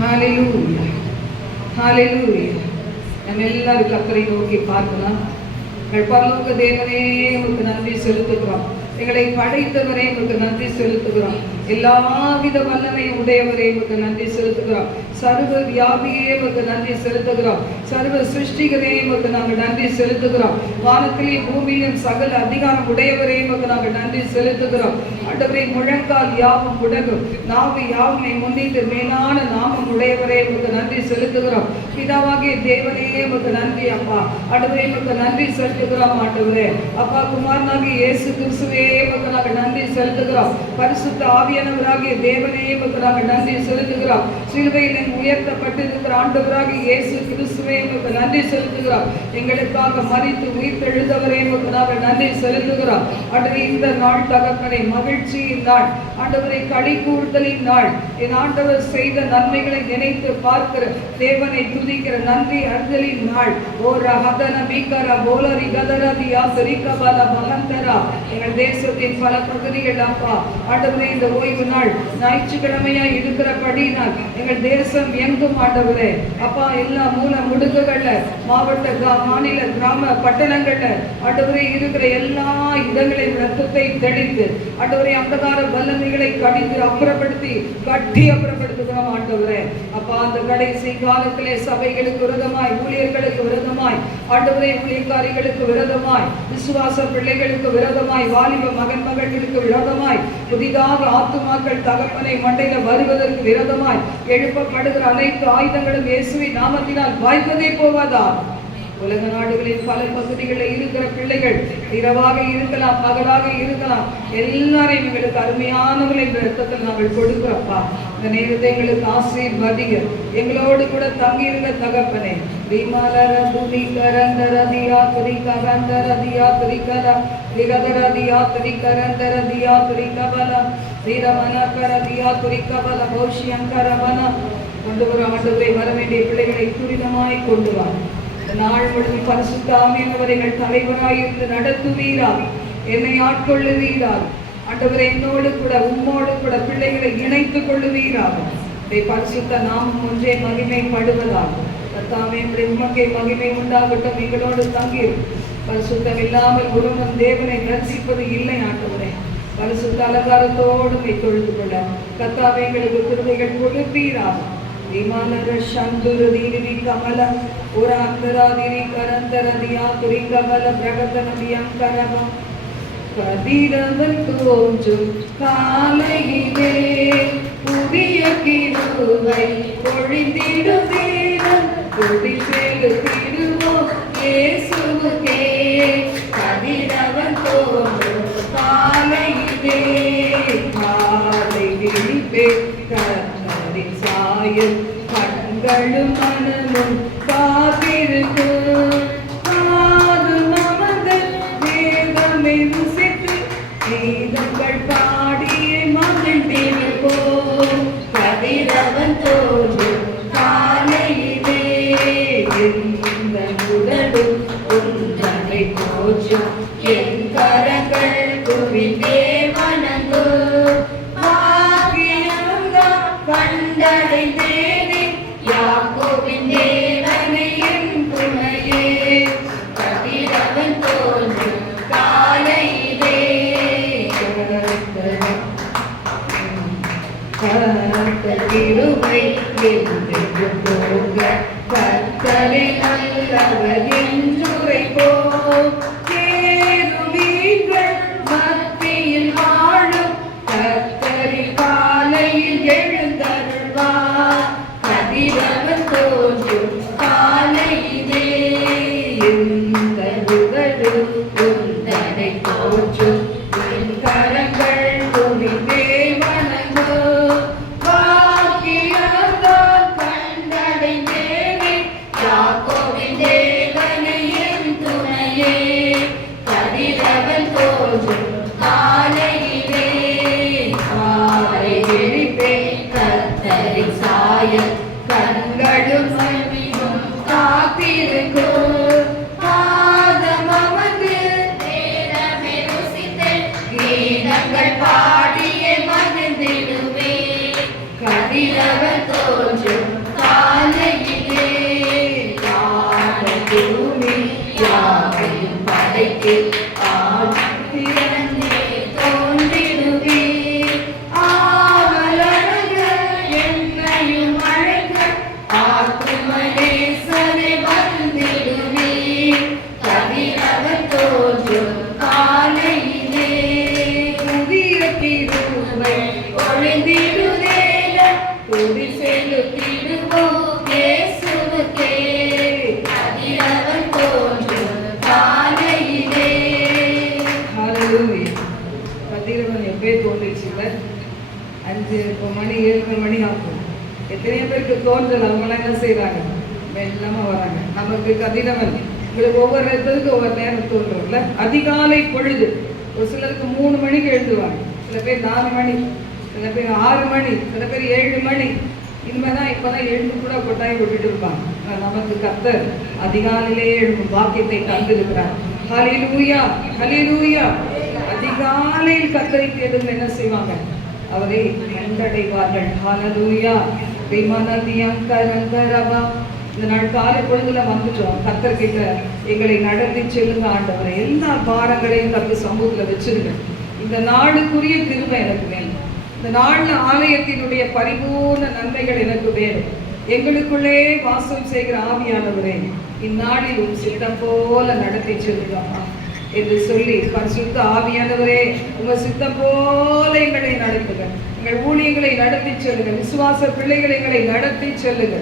ஹalleluya ஹalleluya. நம்ம எல்லாரும் கர்த்தரை நோக்கி பார்க்கலாம். பரலோக தேவனே உமக்கு நன்றி செலுத்துகிறோம். எங்களை படைத்தவரே உமக்கு நன்றி செலுத்துகிறோம். எல்லாவித வல்லமை உடையவரே உமக்கு நன்றி செலுத்துகிறோம். சர்வ வியாபியே உமக்கு நன்றி செலுத்துகிறோம். சர்வ சிருஷ்டிகரே உமக்கு நாங்கள் நன்றி செலுத்துகிறோம். வானத்திலே பூமியிலும் சகல அதிகாரம் உடையவரே உமக்கு நாங்கள் நன்றி செலுத்துகிறோம். ஆண்டவரே, முழங்கால் யாவும் முடங்கும், நாவு யாவுமை முன்னிட்டு மேலான நாமம் உடையவரே உமக்கு நன்றி செலுத்துகிறோம். பிதாவாகிய தேவனே உமக்கு நன்றி அப்பா. ஆண்டவரே, உமக்கு நன்றி செலுத்துகிறோம். ஆண்டவரே அப்பா, குமாரனாகிய இயேசு கிறிஸ்துவே உமக்கு நாங்கள் நன்றி செலுத்துகிறோம். பரிசுத்த ஆவியானவராகிய தேவனே உமக்கு நாங்கள் நன்றி செலுத்துகிறோம். சிலுவையில் உயர்த்தப்பட்டிருக்கிற ஆண்டவராகிய இயேசு கிறிஸ்துவே உமக்கு நன்றி செலுத்துகிறோம். எங்களுக்காக மரித்து உயிர் தெழுந்தவரே உமக்கு நாங்கள் நன்றி செலுத்துகிறோம். ஆண்டவரே, இந்த நாள் தகப்பனை மகிழ்ச்சியின் நாள், ஆண்டவரை களி கூறுதலின் நாள், என் ஆண்டவர் செய்த நன்மைகளை நினைத்து பார்க்கிற தேவனை துதிக்கிற நன்றி அறிதலின் நாள். ஓ ரஹதன மீகர போலரி கதரதியா சரிகபல மகந்தரா. எங்கள் தேசத்தின் பல பகுதிகள் அப்பா ஆண்டவரே, இந்த ஓய்வு நாள் ஞாயிற்றுக்கிழமையா இருக்கிறபடினால் எங்கள் தேசம் எங்கும் ஆண்டவரே அப்பா எல்லா மூல முடுக்குகள்ல மாவட்ட மாநில கிராம பட்டணங்கள்ல ஆண்டவரே இருக்கிற எல்லா இடங்களையும் ரத்தத்தை தெளித்து ஆண்டவரே அந்தகார வல்லமைகளை கடித்து அப்புறப்படுத்தி கட்டி அப்புறப்படுத்துகிறோம். ஆண்டவரே அப்பா, அந்த கடைசி காலத்திலே சபைகளுக்கு விரோதமாய், ஊழியர்களுக்கு விரோதமாய், ஆண்டவரே ஊழியக்காரிகளுக்கு விரோதமாய், விசுவாச பிள்ளைகளுக்கு விரோதமாய், வாலிப மகன் மகளுக்கு விரோதமாய், புதிதாக ஆத்துமாக்கள் தகப்பனை மண்டையில வருவதற்கு விரோதமாய் எழுப்பப்படுகிற அனைத்து ஆயுதங்களும் இயேசுவின் நாமத்தினால் வாய்ப்பதே போவதா. உலக நாடுகளின் பல பகுதிகளில் இருக்கிற பிள்ளைகள் இரவாக இருக்கலாம், பகலாக இருக்கலாம், எல்லாரையும் எங்களுக்கு அருமையானவர்கள் என்ற ரத்தத்தில் நாங்கள் கொடுக்கிறப்பா. இந்த நேரத்தை எங்களுக்கு ஆசீர்வதிங்க. எங்களோடு கூட தங்கியிருந்த தகப்பனே, விமலர துதி கரந்தரதியா துரிகரந்தரதியா துரிகர விரதரதியா துரிகரந்தரதியா துரிகபல வீரமன கரதியா துரிகபல பௌஷ்யங்கரவன கொண்டு வர ஆண்டவரை வர வேண்டிய பிள்ளைகளை துரிதமாய் கொண்டு வா. நாள் முழுவதும் பரிசுத்த ஆவியானவர்கள் தலைவராயிருந்து நடத்துவீராக, என்னை ஆட்கொள்ளுவீராக. ஆண்டவரை என்னோடு கூட உம்மோடு கூட பிள்ளைகளை இணைத்துக் கொள்ளுவீராக. பரிசுத்த நாமம் ஒன்றே மகிமைப்படுவதாக. கர்த்தாவே, உமக்கே மகிமை உண்டாகட்டும். எங்களோடு தங்கீர். பரிசுத்தம் இல்லாமல் ஒருவன் தேவனை தரிசிப்பது இல்லை. ஆண்டவரே, பரிசுத்த அலங்காரத்தோடு தொழுது கொள்ள கர்த்தாவே எங்களுக்கு கிருபைகள் கொடுப்பீராக. விமானர சந்துரதீரி கமல புராந்தராதிரி கரந்தரதியா துரி கமல பிரகதனதியங்கரவம் கதிரவன் தோன்றும் காலையிலே புதிய கிருபை பொழிந்திடும் வீரம் துதி செலுத்திடுவோம் இயேசுவுக்கே. கதிரவன் தோன்றும் காலையிலே காலை விழிப்பே கர்த்தரின் சாயல் கண்களும் மனமும் காத்திருக்கும். காதும் அமர்ந்து வேதமை ருசித்து வேதங்கள் பாடிய மகிழ்ந்திருப்போம். கதிரவன் தோன்றும் காலையிலே எந்த உடலும் உங்களை போற்றும் என் கரங்கள் குவிந்தே வணங்கும். கண்டடைந்தேனே யாக்கோபின் தேவனை என் துணையே. கதிரவன் தோன்றும் காலையிலே கிருபை என்று போக கர்த்தரே நல்லவர் என்றுரைப்போம். கேருபீன்கள் மத்தியில் வாழும் கர்த்தரின் காலையில் எழுந்தருள்வார். கதிரவன் தோன்றும் காலையிலே இந்த உதடு உந்தனை போற்றும் என் கரங்கள் குவிந்தே வணங்கும். பாக்கியம்தான் கண்டடைந்தேனே யாக்கோபின் தேவனை என் துணையே. கதிரவன் தோன்றும் காலையிலே காலை விழிப்பே கர்த்தரின் சாயல் கண்களும் மகிழும் காத்திருக்கும். பாதம் அமர்ந்து வேதமே ருசித்து கீதங்கள் பாடிய மகிழ்ந்திடுவே. கதிரவன் தோன்றும் தோன்றும் காலையிலே பூமி யாவையும் படைத்து ஆற்றிறந்தே தோன்றிடுவே ஆவலழக என்னையும் அழக ஆத்மநேசனை வந்திடுவே கதிரவர் தோன்றும் காலையிலே புதிய கிருபை ஒளிந்திடுதேன துதி செலுத்திடுவோம் இயேசுவுக்கே கதிரவர் தோன்றும் காலையிலே. ஹalleluya. கதிரவன் எப்பே தோன்றிச்சுல 5 மணி 7 மணி ஆகும். எத்தனை பேருக்கு தோன்றல் அவங்களாம் என்ன செய்யறாங்க? வெள்ளமா வராங்க. நமக்கு கதிரவன் உங்களுக்கு ஒவ்வொரு இடத்துக்கு ஒவ்வொரு நேரம் தோன்றும்ல. அதிகாலை பொழுது ஒரு சிலருக்கு 3 மணிக்கு எழுதுவாங்க, சில பேர் 4 மணி, சில பேர் 6 மணி, சில பேர் 7 மணி. இனிமேதான் இப்பதான் எழுந்து கூட கொட்டாய் விட்டுட்டு இருப்பாங்க. நமக்கு கர்த்தர் அதிகாலையிலே எழுதும் வாக்கியத்தை தந்திருக்கிறார். ஹல்லேலூயா, ஹல்லேலூயா. அதிகாலையில் கர்த்தரை தேடுங்க என்ன செய்வாங்க? அவரை கண்டடைவார்கள். ஹல்லேலூயா. விமனதியம் கரந்தரவா. இந்த நாள் காலை பொழுதுல வந்துட்டோம். கர்த்தர் கிட்ட எங்களை நடத்தி செல்லுங்க ஆண்டவரை. எல்லா பாரங்களையும் கர்த்தர் சமூகத்துல வச்சிருங்க. இந்த நாளுக்குரிய கிருபை எனக்கு வேணும். இந்த நாள்ல ஆலயத்தினுடைய பரிபூர்ண நன்மைகள் எனக்கு வேணும். எங்களுக்குள்ளே வாசம் செய்கிற ஆவியானவரே, இந்நாளிலும் சித்தம் போல நடத்தி செல்லுங்கம்மா என்று சொல்லி பரிசுத்த ஆவியானவரே உங்க சித்தம் போல எங்களை நடத்துங்க. எங்கள் ஊழியங்களை நடத்தி செல்லுங்க. விசுவாச பிள்ளைகளை எங்களை நடத்தி செல்லுங்க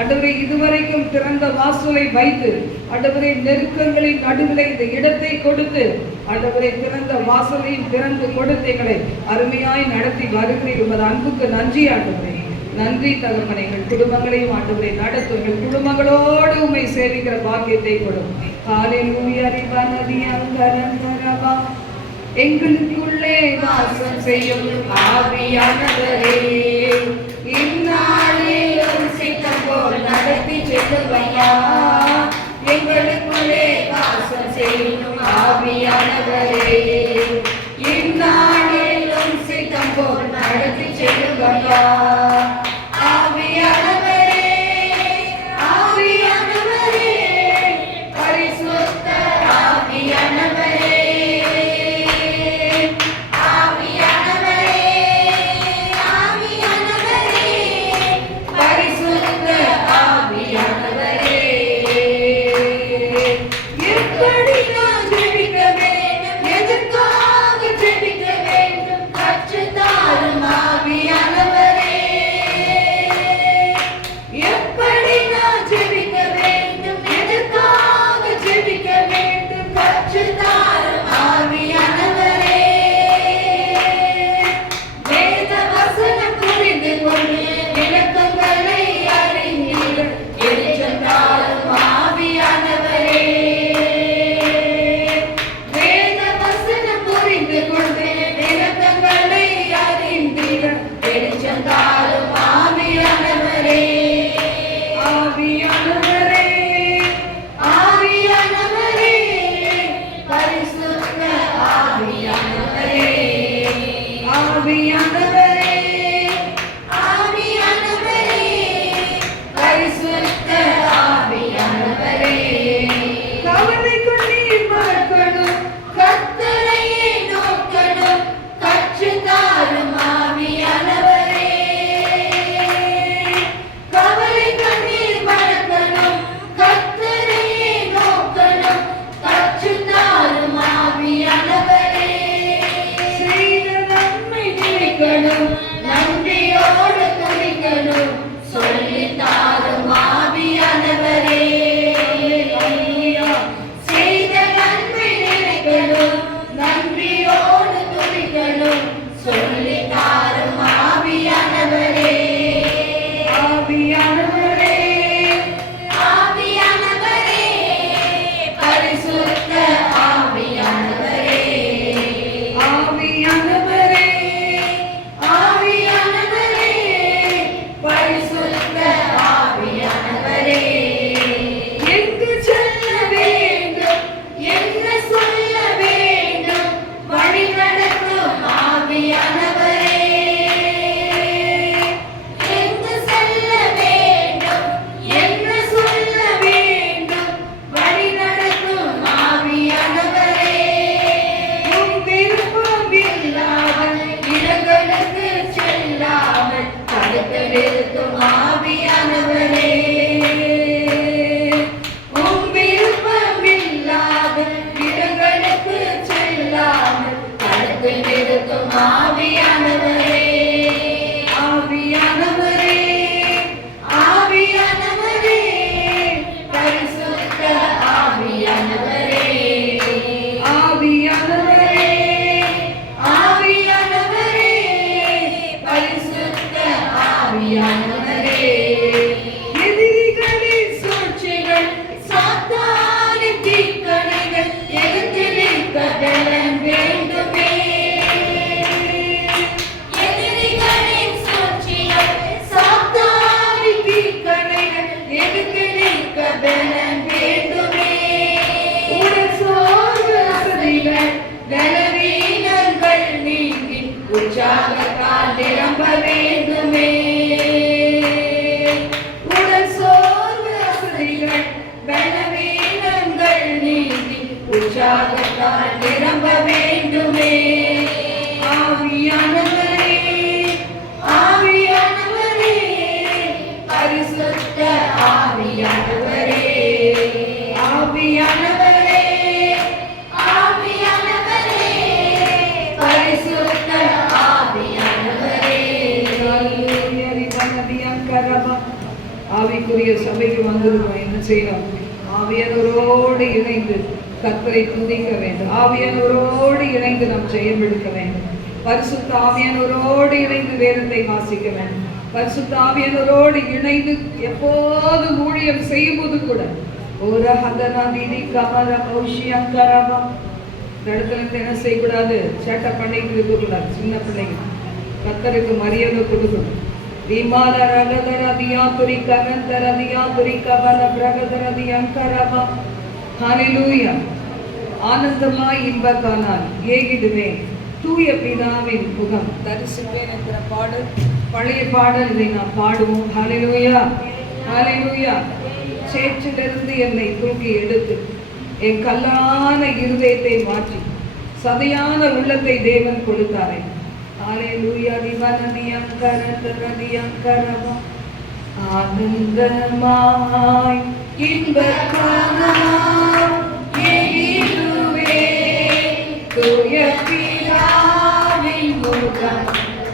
ஆண்டவரே. இதுவரைக்கும் திறந்த வாசலை வைத்து ஆண்டவரே நெருக்கங்களின் நடுவில் இந்த இடத்தை கொடுத்து ஆண்டவரை திறந்த வாசலையும் திறந்து கொடுத்து எங்களை அருமையாய் நடத்தி வருகிறீர். உமது அன்புக்கு நன்றி ஆண்டவரே. நன்றி தகப்பனே. எங்கள் குடும்பங்களையும் ஆண்டவரை நடத்தும். எங்கள் குடும்பங்களோடு உம்மை சேவிக்கிற பாக்கியத்தை கொடும். ஹல்லேலூயா. எங்களுக்குள்ளே வாசம் செய்யும் ஆவியானவரே, இந்நாளிலும் சித்தம் போல் நடத்தி செல்லுவையா. எங்களுக்குள்ளே வாசம் செய்யும் ஆவியானவரே, இந்நாளிலும் சித்தம் போல் நடத்தி செல்லுவையா. ஆவியானவரே, ஆவியானவரே, பரிசுத்த ஆவியானவரே, ஆவியானவரே, எங்கு செல்ல நிறுத்தும் ஆவியானவரே, உம் விருப்பமில்லாத இடங்களுக்கு செல்லாமல் தடுத்து நிறுத்தும் ஆவியானவரே, ஆவியானவரே, ஆவியானவரே, பரிசுத்த ஆவியானவரே, ஆவியானவரே, ஆவியானவரே, பரிசுத்த ஆவியானவரே, எதிரிகளின் சூழ்ச்சிகள் சாத்தானின் தீக்கணைகள் எதிர்த்து நிற்க பலன் வேண்டுமே, எதிரிகளின் சூழ்ச்சிகள் சாத்தானின் தீக்கணைகள் எதிர்த்து நிற்க பலன் வேண்டுமே, உடல் சோர்வு அசதிகள் பலவீனங்கள் நீங்கி உற்சாகத்தால் நிரம்ப வேண்டுமே, உடல் சோர்வு அசதிகள் பலவீனங்கள் நீங்கி உற்சாகத்தால் நிரம்ப வேண்டுமே, ஆவியானவரே, ஆவியானவரே, பரிசுத்த ஆவியானவரே, ஆவியானவரே, ஆவியானவரே, பரிசுத்த ஆவியானவரே, ஆவிக்குரிய சபைக்கு வந்திருக்கோம். என்ன செய்யணும்? ஆவியானவரோடு இணைந்து கர்த்தரை துதிக்க வேண்டும். ஆவியானவரோடு இணைந்து நாம் ஜெயம் எடுக்க வேண்டும். பரிசுத்த ஆவியானவரோடு இணைந்து வேதத்தை வாசிக்க வேண்டும். பரிசுத்த ஆவியானவரோடு இணைந்து எப்போது ஊழியம் செய்யும்போது கூட ஒரு ஹதனாதிதி கமர கௌஷியங்கரமா இந்த இடத்துல இருந்து என்ன செய்யக்கூடாது? சேட்டை பண்ணிட்டு இருக்கக்கூடாது. சின்ன பிள்ளைங்க கர்த்தருக்கு மரியாதை கொடுக்கணும். விமால ரகதரதியா துரி கரந்தரதியா துரி கபல பிரகதரதி அங்கரமா. ஹalleluya. ஆனந்தமாய் இன்பக்கானால் ஏகிடுவேன், தூய பிதாவின் முகம் தரிசிப்பேன் என்கிற பாடல், பழைய பாடல். இதை நாம் பாடுவோம். ஹalleluya, ஹalleluya. சேற்றிலிருந்து என்னை தூக்கி எடுத்து என் கல்லான இருதயத்தை மாற்றி சதையான உள்ளத்தை தேவன் கொடுத்தாரே. ஹalleluya. திவனதியங்கரதரதியங்கரமா. ஆனந்தமாய் இன்பக்கானால் ஏகிடுவேன், தூய பிதாவின் முகம்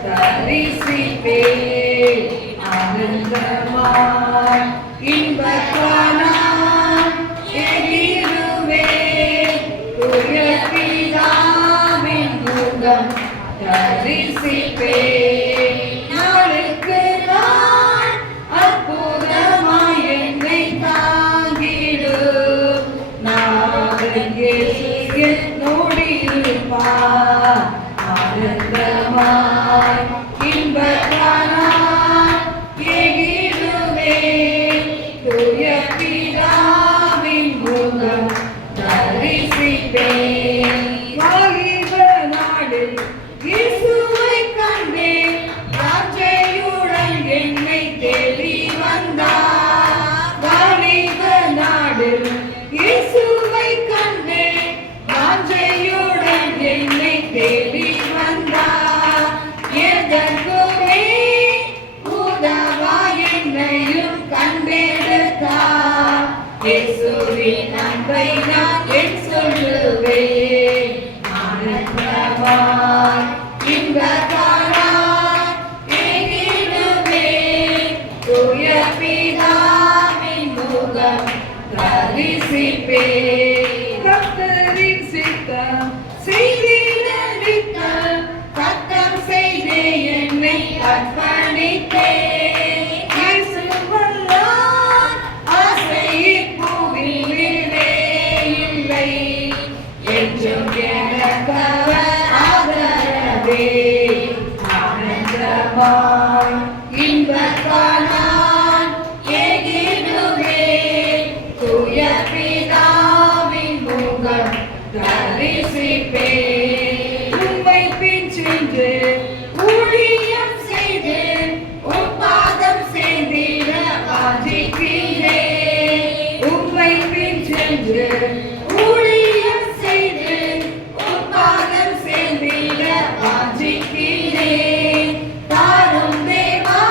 தரிசிப்பேன். ஆனந்தமாய் இன்பக்கானால் ஏகிடுவேன், தூய பிதாவின் முகம் தரிசிப்பேன். நாளுக்கு நாள் அற்புதமாய் என்னை தாங்கிடும், நாதன் இயேசு என்னோடு இருப்பார். ஆனந்தமாய் இன்பக்கானால் ஏகிடுவேன், தூய பிதாவின் முகம் தரிசிப்பேன். வாலிப நாளில் இயேசுவை கண்டேன், வாஞ்சையுடன் என்னை தேடி வந்தார். வாலிப நாளில் இயேசுவை கண்டேன், வாஞ்சையுடன் என்னை தேடி வந்தார். எதற்குமே உதவா என்னையும் கண்டெடுத்தார். இயேசுவின் அன்பை நான் என் சொல்லுவேன். ஆனந்தமாய் இன்பக்கானால் ஏகிடுவேன், தூய பிதாவின் முகம் தரிசிப்பேன். கர்த்தரின் சித்தம் செய்திட நித்தம் சத்தம் செய்து என்னை அர்ப்பணித்தேன். இயேசு வல்லார் ஆசை இப்பூவிலே இல்லை, என்றும் எனக்கவர் ஆதரவே. ஆனந்தமாய் இன்பக்கானால் ஏகிடுவேன், தூய பிதாவின் முகம் தரிசிப்பேன். உம்மை பின் சென்று ஊழியம் செய்து உம் பாதம் சேர்ந்திட வாஞ்சிக்கிறேன். உம்மை பின் சென்று ஊழியம் செய்து உம் பாதம் சேர்ந்திட வாஞ்சிக்கிறேன். தாரும் தேவா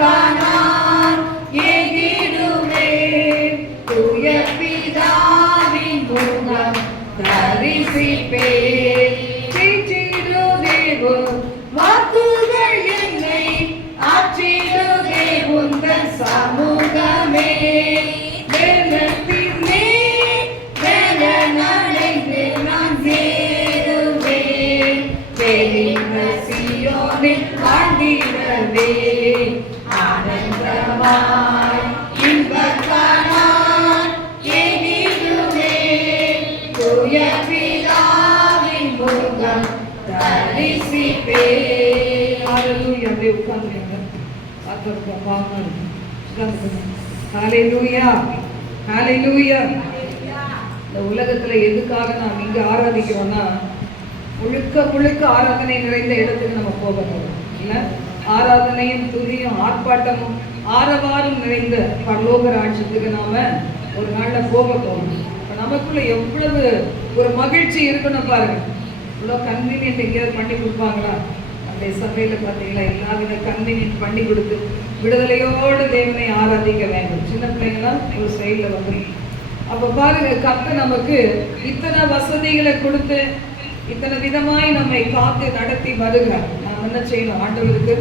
காணான் எதிலுமே தூய பிதாவின் முகம் தரிசிப்பே வாக்குகள் என்னை ஆற்றிடுதே உந்தன் சமூகமே வெள்ளத்திலே வெள்ளனடைந்து நான் சேருவேன் வெளிந்த சீயோனில் வாழ்ந்திடவே ஆனந்தமாய் இன்பக்கானான் எதிலுமே தூய பிதாவின் முகம் தரிசிப்பே. ஹalleluya. அப்படியே உட்கார்ந்துங்க. ஆத்தர்க்க பாவமா இருக்கு. உட்கார்ந்துங்க. ஹalleluya. ஹalleluya. இந்த உலகத்துல எதுக்காக நாம் இங்க ஆராதிக்கிறோம்னா முழுக்க முழுக்க ஆராதனை நிறைந்த இடத்துக்கு நம்ம போக போறோம் இல்ல? ஆராதனையும் துதியும் ஆர்ப்பாட்டமும் ஆரவாரம் நிறைந்த பரலோக ராஜ்யத்துக்கு நாம ஒரு நாள்ல போக போறோம். நமக்குள்ள எவ்வளவு ஒரு மகிழ்ச்சி இருக்குன்னு பாருங்க. இவ்வளோ கன்வீனியன்ட் எங்கேயாவது பண்ணி கொடுப்பாங்களா? அந்த சபையில பார்த்தீங்களா எல்லா வித கன்வீனியன்ட் பண்ணி கொடுத்து விடுதலையோடு தேவனை ஆராதிக்க வேண்டும். சின்ன பிள்ளைங்களாம் ஒரு சைடில் வந்து அப்போ பாருங்க, கர்த்தர் நமக்கு இத்தனை வசதிகளை கொடுத்து இத்தனை விதமாய் நம்மை காத்து நடத்தி வருகிறார். நாம் என்ன செய்யணும்? ஆண்டவருக்கு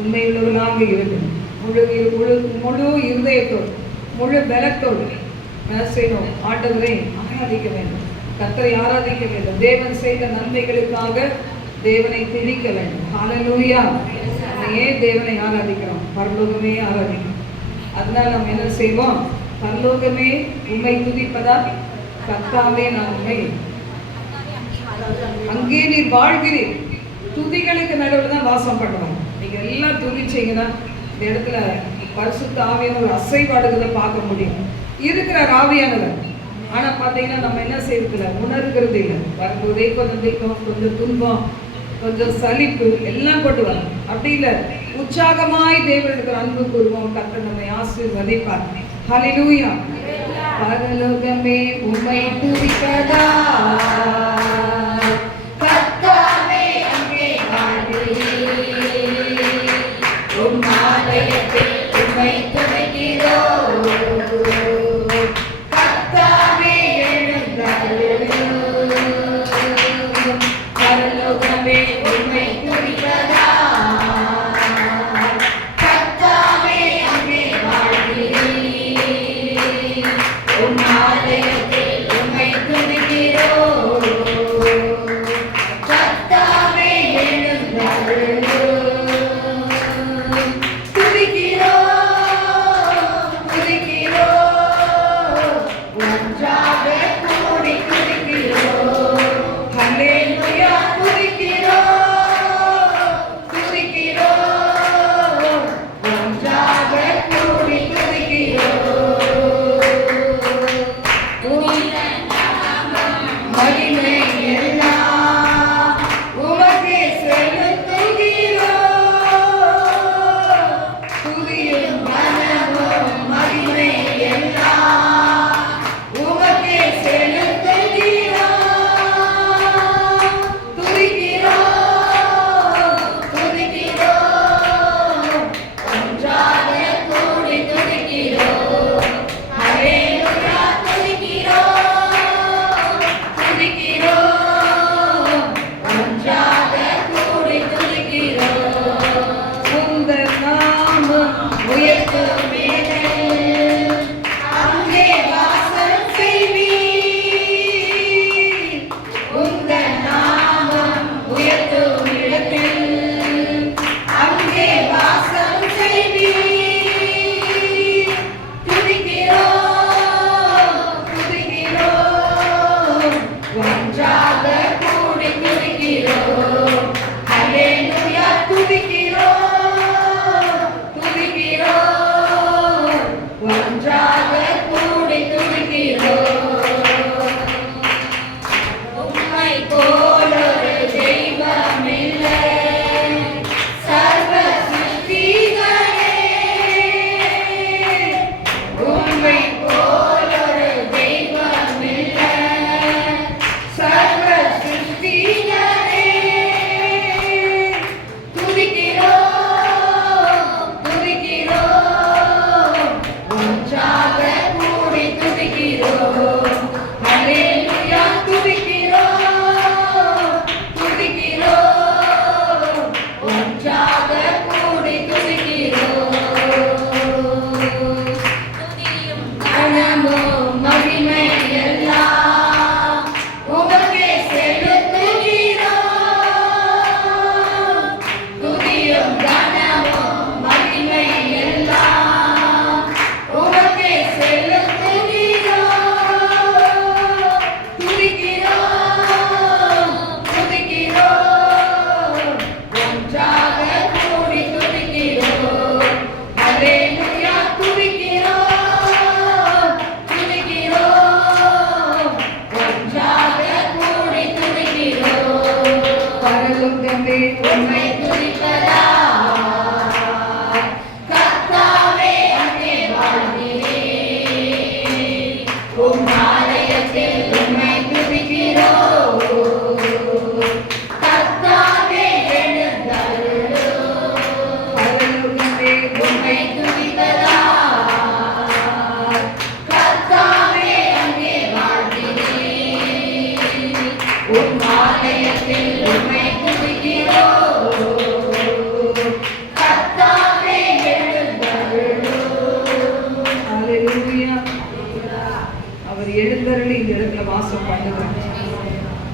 உண்மையுள்ளவர்களாக இருக்கணும். முழு முழு இருதயத்தோடு முழு பலத்தோடு என்ன செய்யணும்? ஆண்டவரை ஆராதிக்க வேண்டும், கர்த்தரை ஆராதிக்க வேண்டும். தேவன் செய்த நன்மைகளுக்காக தேவனை துதிக்க வேண்டும். ஹalleluya. ஏன் தேவனை ஆராதிக்கிறோம்? பரலோகமே ஆராதிக்கிறோம். அதனால நம்ம என்ன செய்வோம்? பரலோகமே உம்மை துதிப்பதா, கர்த்தாவே நான் உம்மை அங்கே நீர் வாழ்கிறீர். துதிகளுக்கு நடுவில் தான் வாசம் பண்ணுவாங்க. நீங்க எல்லாம் துதிச்சீங்கன்னா இந்த இடத்துல பரிசுத்த ஆவியான ஒரு அசைவாடுகளை பார்க்க முடியும். இருக்கிறார் ஆவியானவர். ஆனா பாத்தீங்கன்னா நம்ம என்ன செய்யறதில்ல, உணர்கிறது இல்லை. வரும்போதே கொஞ்சம் துக்கம், கொஞ்சம் துன்பம், கொஞ்சம் சலிப்பு எல்லாம் கொண்டு வரும். அப்படி இல்லை, உற்சாகமாய் தேவனுக்கு அன்பு கூறுவோம். கர்த்தர் நம்மை ஆசீர்வதிப்பார். ஹல்லேலூயா. பரலோகமே உம்மை துதிப்பதா, கர்த்தாவே அங்கே வாழ்கிறீர். உம் ஆலயத்தில் உம்மை துதிக்கிறோம். கர்த்தாவே எழுந்தருளும். பரலோகமே உம்மை துதிப்பதா, கர்த்தாவே அங்கே வாழ்கிறீர். உம் ஆலயத்தில் உம்மை துதிக்கிறோம். அவர் எழுந்தருளி இந்த இடத்துல வாசம் பண்ணுகிறார்.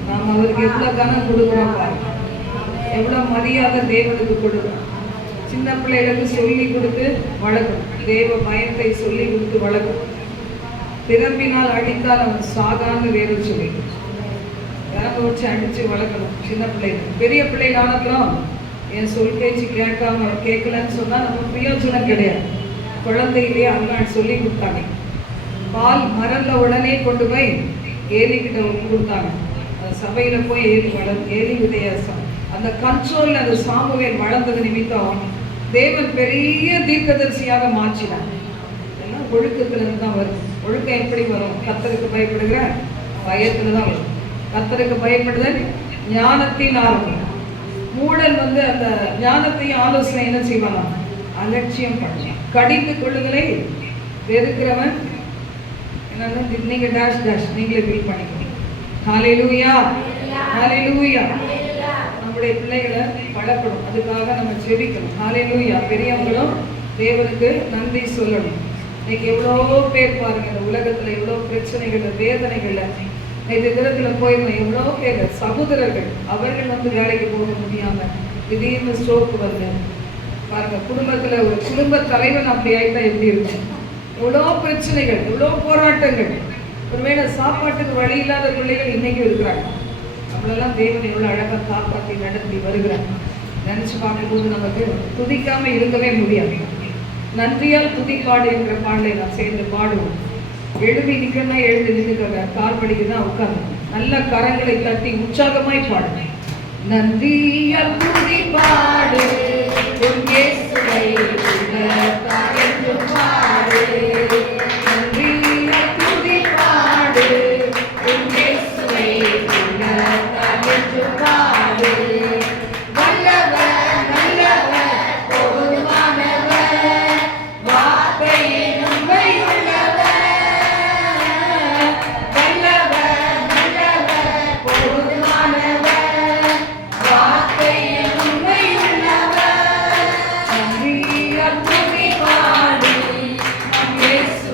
நாம் அவருக்கு எவ்வளவு கனம் கொடுக்குறோம் பாருங்க, எவ்வளவு மரியாதை தேவனுக்கு கொடுக்குறோம். சின்ன பிள்ளைகளுக்கு சொல்லி கொடுத்து வளர்க்கணும், தேவ பயத்தை சொல்லி கொடுத்து வளர்க்கணும். திறம்பினால் அடித்தால் அவன் சாகான்னு வேறு சொல்லிடும். விரம்ப வச்சு அடிச்சு வளர்க்கணும் சின்ன பிள்ளைகள். பெரிய பிள்ளைகளானப்புறம் என் சொல் பேச்சு கேட்காம கேட்கலன்னு சொன்னா நம்ம பிரயோஜனம் கிடையாது. குழந்தையிலேயே அண்ணாள் சொல்லி கொடுத்தாங்க. பால் மறந்த உடனே கொண்டு போய் ஏலிக்கிட்ட கொடுத்தாங்க. சபையில போய் ஏலி விதையாசம் அந்த கண்ட்ரோல் அந்த சாமுவேல் வளர்ந்தது நிமித்தம் தேவன் பெரிய தீர்க்கதரிசியாக மாற்றினார். எல்லாம் ஒழுக்கத்துல இருந்து தான் வரும். ஒழுக்கம் எப்படி வரும்? கர்த்தருக்கு பயப்படுகிற பயத்துல தான் வரும். கர்த்தருக்கு பயப்படுதல் ஞானத்தின் ஆரம்பம். மூடன் அந்த ஞானத்தையும் ஆலோசனை என்ன செய்வாங்க? அலட்சியம் பண்ணுவான். கடிந்து கொள்ளுதலை வெறுக்கிறவன் என்னன்னா நீங்க டேஷ் டேஷ் நீங்களே ஃபீல் பண்ணிக்கணும். ஹல்லேலூயா, ஹல்லேலூயா. நம்முடைய பிள்ளைகளை வளர்க்கணும், அதுக்காக நம்ம ஜெபிக்கணும். ஹல்லேலூயா. பெரியவங்களும் தேவனுக்கு நன்றி சொல்லணும். இன்னைக்கு எவ்வளோ பேர் பாருங்க, இந்த உலகத்துல எவ்வளோ பிரச்சனைகள் வேதனைகள்ல இந்த தினத்துல போயிருந்தோம். எவ்வளோ பேர் சகோதரர்கள் அவர்கள் வேலைக்கு போக முடியாம திடீர்னு ஸ்ட்ரோக் வருது பாருங்க. குடும்பத்துல ஒரு குடும்ப தலைவன் அப்படி ஆயிட்டா எப்படி இருக்கும்? எவ்வளோ பிரச்சனைகள், எவ்வளோ போராட்டங்கள். ஒருவேளை சாப்பாட்டுக்கு வழி இல்லாத பிள்ளைகள் இன்னைக்கும் இருக்கிறாங்க. நம்மளெல்லாம் தேவன் எவ்வளோ அழகாக காப்பாற்றி நடத்தி வருகிறாங்க. நினைச்சு பார்க்கும்போது நமக்கு துதிக்காம இருக்கவே முடியாது. நன்றியால் துதிப்பாடு என்கிற பாடலை நான் சேர்ந்து பாடுவோம். எழுதி நிற்கனா எழுந்து நின்றுக்கங்க, கால் படிக்கு தான் உட்காந்து நல்ல கரங்களை தட்டி உற்சாகமாய் பாடுங்க. நன்றியால் துதிப்பாடு உன் இயேசுவை உன்னதத்தாரென்று பாடு. நன்றியால் துதிப்பாடு உன் இயேசுவை உன்னதத்தாரென்று பாடு. வல்லவர் நல்லவர் போதுமானவர் வார்த்தையின் உண்மையுள்ளவர். வல்லவர் நல்லவர் போதுமானவர் வார்த்தையின் உண்மையுள்ளவர். நன்றியால் துதிப்பாடு நம் இயேசு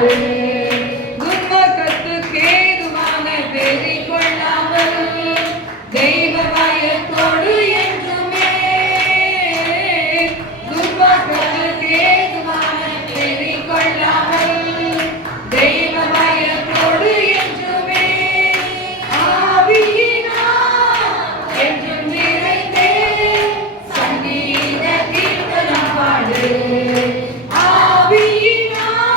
பாடு. துன்மார்க்கத்துக்கு ஏதுவான வெறி கொள்ளாமல் தெய்வ பயத்தோடு என்றுமே. துன்மார்க்கத்துக்கு ஏதுவான வெறி கொள்ளாமல் தெய்வ பயத்தோடு என்றுமே. ஆவியினால் என்றும் நிறைந்தே சங்கீத கீர்த்தனம் பாடு. ஆவியினால்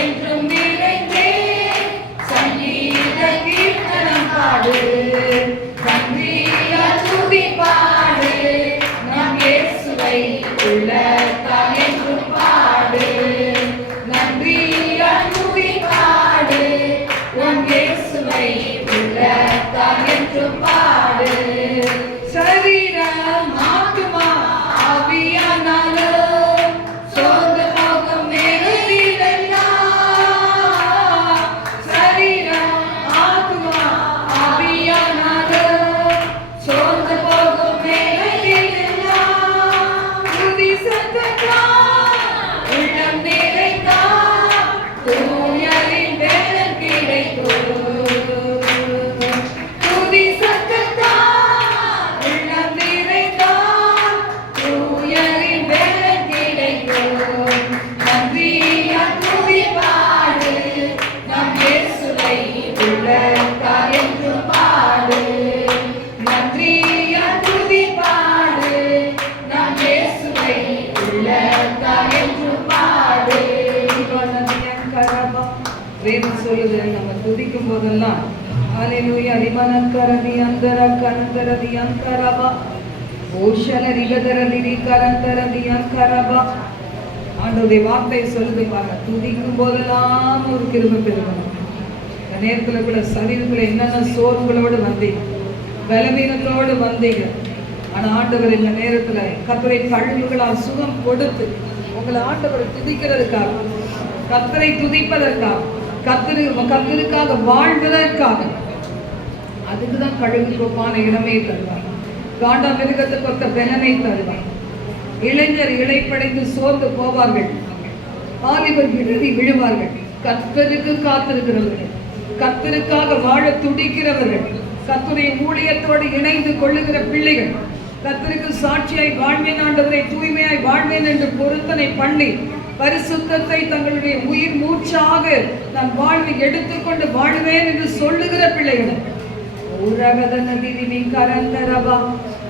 என்றும் நிறைந்தே சங்கீத கீர்த்தனம் பாடு. நன்றியால் துதி பாடு. நம் இயேசுவை உள்ளத்தால் என்றும் பாடு. நன்றியால் துதி பாடு. நம் இயேசுவை உள்ளத்தால் என்றும் பாடு. சரீரம் ஆத்துமா ஆவியானாலும் சோர்ந்து போகும் நேரத்திலெல்லாம். சரீரம் ஆத்துமா ஆவியானாலும் சோர்ந்து போகும் நேரத்திலெல்லாம். துதி சத்தத்தால் உள்ளம் நிறைந்தால் தூயரின் வேதம் கிடைக்கும். துதி சத்தத்தால் உள்ளம் நிறைந்தால் தூயரின் வேதம் கிடைக்கும். நன்றியால் துதி பாடு. நம் இயேசுவை உள்ளத்தால் என்றும் பாடு. நன்றியால் துதி பாடு. நம் இயேசுவை உள்ளத்தால் என்றும் பாடு. வேதம் சொல்லுது, நம்ம துதிக்கும் போதெல்லாம் ஹalleluya ரிமனக்கரதி அந்தரக்கரதி அந்தரபா ஓஷல ரிகதரதி கரந்தரதி அந்தரபா. ஆண்டவருடைய வார்த்தை சொல்லுது பாருங்க, துதிக்கும் போதெல்லாம் ஒரு கிருபை பெருகணும். இந்த நேரத்துல கூட சரீரத்துல என்னென்ன சோர்வுகளோடு வந்தீங்க, பலவீனத்தோடு வந்தீங்க. ஆனா ஆண்டவர் இந்த நேரத்துல கர்த்தரை கழுவுகளால் சுகம் கொடுத்து உங்களை ஆண்டவரை துதிக்கிறதுக்காக, கர்த்தரை துதிப்பதற்காக, கர்த்தருக்காக வாழ்வதற்காக, அதுக்குதான் கழுகு கோப்பான இடமே தருவார். காண்டா மிருகத்துக்கு ஒத்த பெலனை தருவார். இளைஞர் இளைப்படைந்து சோர்ந்து போவார்கள், வாலிபர் விழுதி விழுவார்கள். கர்த்தருக்கு காத்திருக்கிறவர்கள், கர்த்தருக்காக வாழ துடிக்கிறவர்கள், கர்த்தருடைய ஊழியத்தோடு இணைந்து கொள்ளுகிற பிள்ளைகள், கர்த்தருக்கு சாட்சியாய் வாழ்வேன், ஆண்டவரை தூய்மையாய் வாழ்வேன் என்று பொருத்தனை பண்ணி பரிசுத்தத்தை தங்களுடைய உயிர் மூச்சாக நான் வாழ்வை எடுத்துக்கொண்டு வாழ்வேன் என்று சொல்லுகிற பிள்ளைகள்.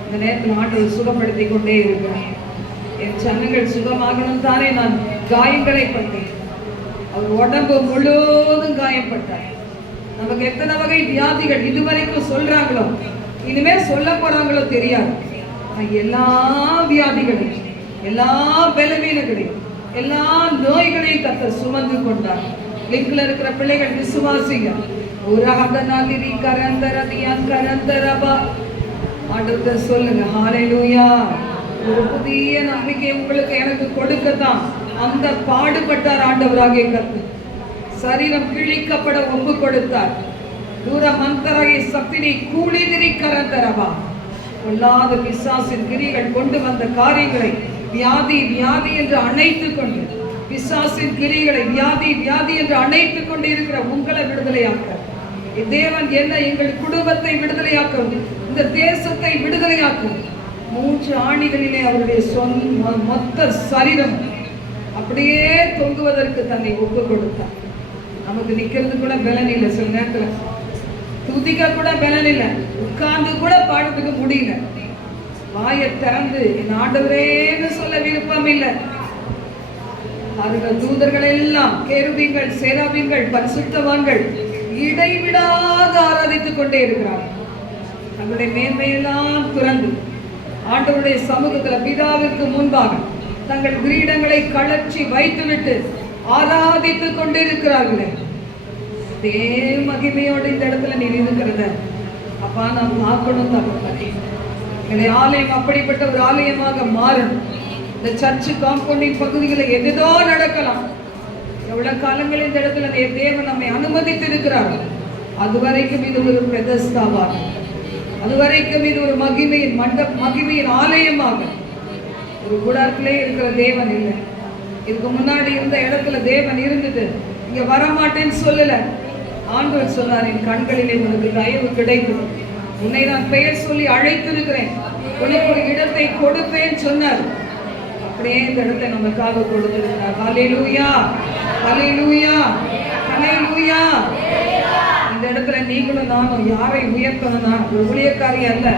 இந்த நேரத்தில் ஆண்டவர் சுகப்படுத்திக் கொண்டே இருக்கிறார். என் ஜனங்கள் சுகமாகணும் தானே நான் காயங்களை பட்டேன். அவர் உடம்பு முழுவதும் காயப்பட்டார். நமக்கு எத்தனை வகை வியாதிகள் இதுவரைக்கும் சொல்றாங்களோ, இனிமே சொல்ல போறாங்களோ தெரியாது. எல்லா வியாதிகளையும், எல்லா பலவீனங்களையும், எல்லா நோய்களையும் கர்த்தர் சுமந்து கொண்டார். லிங்க்ல இருக்கிற பிள்ளைகள் விசுவாசிங்க. ஆண்டவர்கிட்ட சொல்லுங்க, ஹalleluya. ஒரு புதிய நம்பிக்கை உங்களுக்கு எனக்கு கொடுக்கத்தான் அந்த பாடுபட்டார் ஆண்டவராகிய கர்த்தர். சரீரம் கிழிக்கப்பட ஒப்பு கொடுத்தார். தூர மந்தரகை சக்தினை கூலிதிரி கரந்தரவா. பொல்லாத பிசாசின் கிரிகள் கொண்டு வந்த காரியங்களை வியாதி வியாதி என்று அணைத்துக் கொண்டு, பிசாசின் கிரிகளை வியாதி வியாதி என்று அணைத்துக் கொண்டு இருக்கிற உங்களை விடுதலையாக்க தேவன் என்ன எங்கள் குடும்பத்தை விடுதலையாக்கும், இந்த தேசத்தை விடுதலையாக்கும். 3 ஆணிகளிலே அவருடைய மொத்த சரீரம் அப்படியே தொங்குவதற்கு தன்னை ஒப்பு கொடுத்தார். நமக்கு நிக்கிறது கூட பலன் இல்லை, சில நேரத்துல துதிக்க கூட பலன் இல்லை, உட்கார்ந்து கூட பாடுறதுக்கு முடியல. வாயை திறந்து என் ஆண்டவரேன்னு சொல்ல விருப்பம் இல்லை. அவர்கள் தூதர்கள் எல்லாம், கேருபீன்கள், சேராபீன்கள், பரிசுத்தவான்கள் இடைவிடாத ஆராதித்துக் கொண்டே இருக்கிறார்கள். தங்களுடைய மேன்மையெல்லாம் துறந்து ஆண்டவருடைய சமூகத்தில் பிதாவிற்கு முன்பாக தங்கள் கிரீடங்களை கழற்றி வைத்துவிட்டு ஆராதித்துக் கொண்டிருக்கிறார்களே. அதே மகிமையோடு இந்த இடத்துல நீ இருக்கிறத அப்பா நான் பார்க்கணும் தகப்பனே. என்னுடைய ஆலயம் அப்படிப்பட்ட ஒரு ஆலயமாக மாறணும். இந்த சர்ச்சு காம்பவுண்டின் பகுதிகளில் எதோ நடக்கலாம். எவ்வளவு காலங்கள் இந்த இடத்துல தேவன் நம்மை அனுமதித்து இருக்கிறார். அதுவரைக்கும் இது ஒரு பிரதிஷ்டாவாக, அதுவரைக்கும் இது ஒரு மகிமையின் மகிமையின் ஆலயமாக. ஒரு கூடாரத்திலே இருக்கிற தேவன் இல்லை. இதுக்கு முன்னாடி இருந்த இடத்துல தேவன் இருந்தது. இங்க வரமாட்டேன்னு சொல்லல. ஆண்டவர் சொன்னார், என் கண்களிலே உனக்கு தயவு கிடைக்கும், உன்னை நான் பெயர் சொல்லி அழைத்திருக்கிறேன், உனக்கு ஒரு இடத்தை கொடுப்பேன் சொன்னார். அப்படியே இந்த இடத்தை நமக்காக கொடுத்திருக்கிறார். ஹல்லேலூயா, ஹல்லேலூயா, ஹல்லேலூயா. இந்த இடத்துல நீங்களும் நானும் யாரை உயர்த்தணும்னா, ஒரு ஊழியக்காரி அல்ல,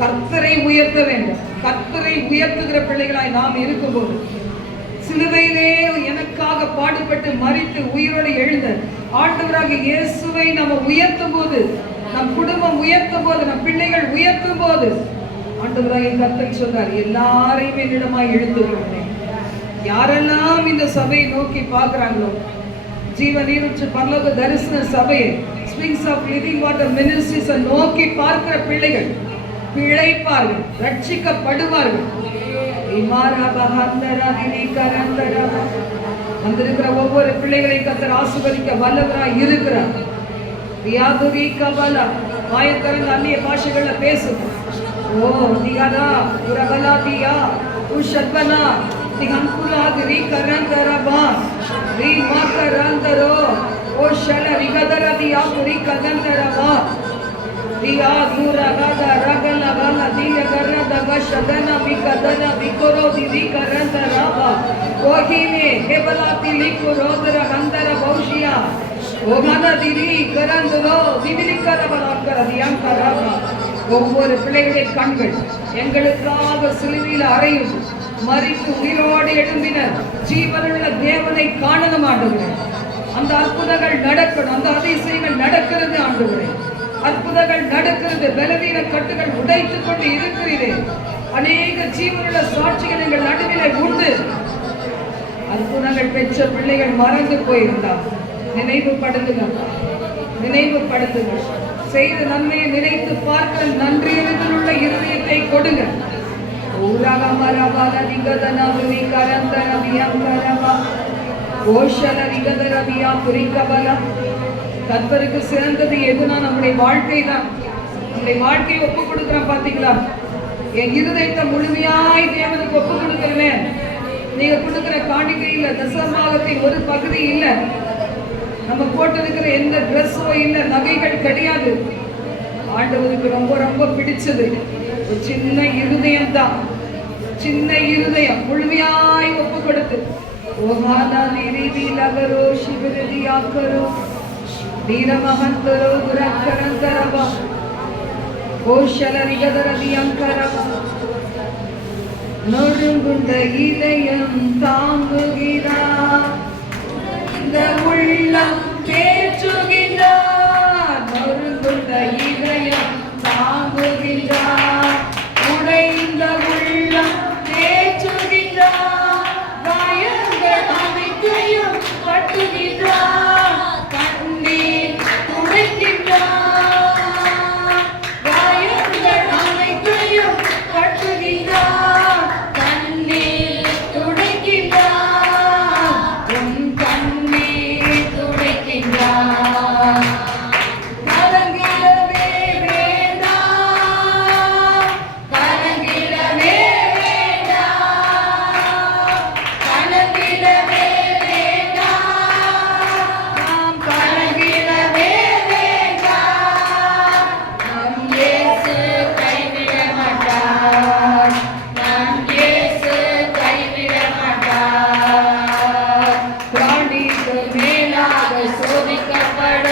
கர்த்தரை உயர்த்த வேண்டும். கர்த்தரை உயர்த்துகிற பிள்ளைகளாய் நாம் இருக்கும்போது, சிலுவையிலே எனக்காக பாடுபட்டு மரித்து உயிரோடு எழுந்த ஆண்டவராக இயேசுவை நம்ம உயர்த்தும் போது, நம் குடும்பம் உயர்த்தும் போது, நம் பிள்ளைகள் உயர்த்தும் போது, ஆண்டவராக கர்த்தர் சொன்னார், எல்லாரையும் என்னிடமாய் எழுந்துகிறேன். யாரெல்லாம் இந்த சபையை நோக்கி பார்க்கிறாங்களோ, ஜீவ நீரூற்று பரலோக தரிசன சபையை, springs of living water ministries நோக்கி பார்க்கிற பிள்ளைகள் பிழைப்பார்கள், ரட்சிக்கப்படுவார்கள். வந்திருக்கிற ஒவ்வொரு பிள்ளைகளையும் கர்த்தர் ஆசீர்வதிக்க வல்லவராய் இருக்கிறார். வாயத்திறந்து அந்நிய பாஷைகள்ல பேசும். ஓ திகதா உரபலா தியா உஷத்வனா திகங்குலா திரி கரந்தரபா ரி மாக்கரந்தரோ ஓ ஷல ரிகதர தியா புரி கதந்தரபா ரியா தூரா கதா ரகல கல திய கரதக ஷதன விகதன விகரோ திரி கரந்தரபா ஓஹிமே ஹெபலாதி லிகுரோதர கந்தர பௌஷியா ஓகன திரி கரந்தரோ திவிலிக்கரபலாக்கர தியங்கரபா. ஒவ்வொரு பிள்ளைகளுடைய கண்கள் எங்களுக்காக சிலுவையில் அறையும் மரித்து உயிரோடு எழும்பின ஜீவனுள்ள தேவனை காணணும் ஆண்டவரே. அந்த அற்புதங்கள் நடக்கணும், அந்த அதிசயங்கள் நடக்கிறது ஆண்டவரே. அற்புதங்கள் நடக்கிறது, பலவீன கட்டுகள் உடைத்துக் கொண்டு இருக்கிறீரே. அநேக ஜீவனுள்ள சாட்சிகள் எங்கள் நடுவிலே உண்டு. அற்புதங்கள் பெற்ற பிள்ளைகள் மறந்து போயிருந்தார். நினைவுபடுத்துங்கள், நினைவுபடுத்துங்கள். செய்த நன்மையை நினைத்து பார்க்க நன்றியுள்ள இருதயத்தை கொடுங்க. கர்த்தருக்கு சிறந்தது எதுனா நம்முடைய வாழ்க்கை தான். நம்முடைய வாழ்க்கையை ஒப்பு கொடுக்கிறோம். பாத்தீங்களா, என் இருதயத்தை முழுமையாய் தேவனுக்கு ஒப்பு கொடுக்கிறேன். நீங்க கொடுக்கிற காணிக்கையில தசமபாகத்தின் ஒரு பகுதி இல்லை, நம்ம போட்டிருக்கிற எந்த ட்ரெஸ்ஸோ இல்லை, நகைகள் கிடையாது. ஆண்டவருக்கு ரொம்ப ரொம்ப பிடிச்சது ஒரு சின்ன இருதயம் தான். சின்ன இருதயம் முழுமையாய் ஒப்பு கொடுத்து ஓஹானா நிரிதி நகரோ சிவரதி ஆக்கரோ நீரமஹந்தரோ துரக்கரந்தரபா ஓஷலரிகதரதி அங்கரபா நொறுங்குண்ட இதயம் தாங்குகிறார், இந்த உள்ளம் பேச்சுகின்றார். நொறுங்குண்ட இதயம் தாங்குகின்றார், உடைந்த உள்ளம் பேச்சுகின்றார். காயங்கள் அனைத்தையும் கட்டுகின்றார், கண்ணீர் துடைக்கின்றார். காயங்கள் அனைத்தையும் கட்டுகின்றார், கண்ணீர் துடைக்கின்றார். உன் கண்ணீர் துடைக்கின்றார். கலங்கிடவே வேண்டாம், கலங்கிடவே வேண்டாம், கலங்கிடவே வேண்டாம், நாம் கலங்கிடவே வேண்டாம். நம் இயேசு கைவிட மாட்டார், நம் இயேசு கைவிட மாட்டார். பிராணிக்கு மேலாக சோதிக்கப்பட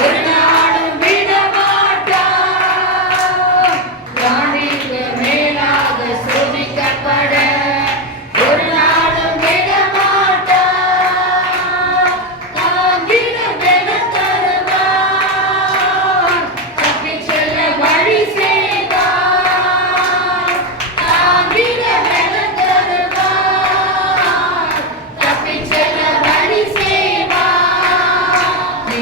ஒரு நாளும் விட மாட்டார். பிராணிக்கு மேலாக சோதிக்கப்பட ஒரு நாளும் விட மாட்டார். தாங்கிட பலன் தருவார், தப்பிச் செல்ல வழி செய்வார். தாங்கிட பலன் தருவார், தப்பிச் செல்ல வழி செய்வார். நீ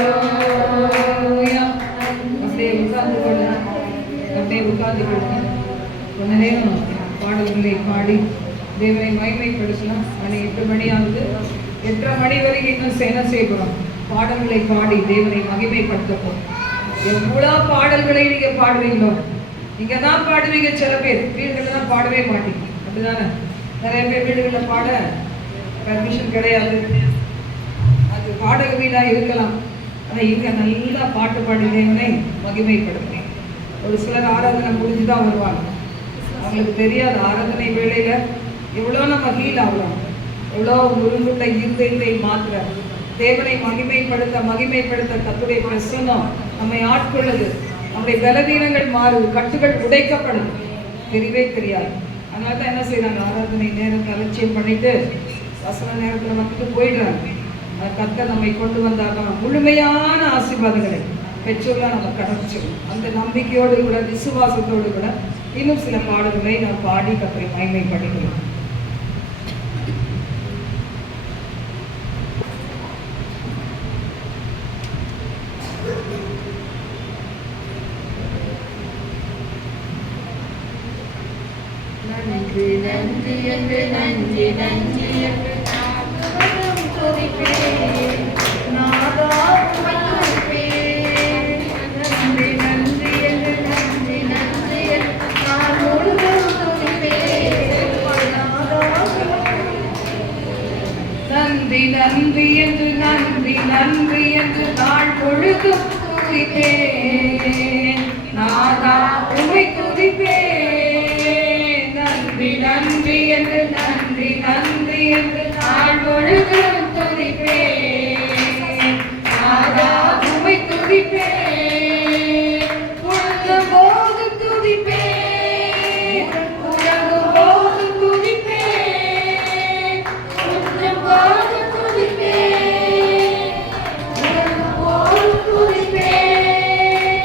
ஹalleluya. அப்படியே உட்கார்ந்து கொள்ளலாம். அப்படியே உட்கார்ந்து கொள்ளலாம். கொஞ்ச நேரம் பாடல்களை பாடி தேவனை மகிமைப்படுத்தலாம். மணி 8 மணி ஆகுது. 8:30 மணி வரைக்கும் இன்னும் என்ன செய்கிறோம்? பாடல்களை பாடி தேவனை மகிமைப்படுத்தப்போம். எவ்வளோ பாடல்களை நீங்க பாடுவீங்களோ, நீங்க தான் பாடுவீங்க. சில பேர் வீடுகளில் தான் பாடவே மாட்டீங்க, அப்படிதானே? நிறைய பேர் வீடுகளில் பாட பர்மிஷன் கிடையாது. அது பாடக வீடாக இருக்கலாம். ஆனால் இங்கே நல்லா பாட்டு பாடி தேவனை மகிமைப்படுத்துறேன். ஒரு சிலர் ஆராதனை முடிஞ்சு தான் வருவாங்க. அவங்களுக்கு தெரியாது ஆராதனை வேளையில் எவ்வளோ நம்ம ஹீல் ஆகலாம், எவ்வளோ முருங்குள்ள இருதயத்தை மாத்திர தேவனை மகிமைப்படுத்த கர்த்தருடைய பிரசன்னம் நம்மை ஆட்கொள்ளுது. நம்முடைய பலவீனங்கள் மாறுது, கட்டுகள் உடைக்கப்படுது. தெரியவே தெரியாது. அதனால தான் என்ன செய்யறாங்க, ஆராதனை நேரத்தை அலட்சியம் பண்ணிட்டு வசன நேரத்தில் வந்துட்டு போயிடுறாங்க. கர்த்தர் நம்மை கொண்டு வந்தாதான் முழுமையான ஆசீர்வாதங்களை பெற்றோர்லாம் நம்ம கடமைச்சிடும். அந்த நம்பிக்கையோடு கூட விசுவாசத்தோடு கூட இன்னும் சில பாடல்களை நாம் பாடி கர்த்தரை மகிமைப்படுத்தலாம். நன்றி நன்றி என்று நன்றி நன்றி என்று நான் துதிப்பேன். நாதா உம்மை துதிப்பேன். நன்றி நன்றி என்று நன்றி நன்றி என்று நான் முழுவதும் துதிப்பேன். நாதா நன்றி நன்றி என்று நன்றி நன்றி என்று நான் பொழுதும் துதிப்பேன். நாதா உம்மை துதிப்பேன். நன்றி நன்றி என்று நன்றி நன்றி என்று நான் பொழுதும் துதிப்பேன். நாதா உம்மை துதிப்பேன். உலகம் போது துதிப்பேன். உலகம் போது துதிப்பேன். உலகம் போது துதிப்பேன். உலகம் போது துதிப்பேன்.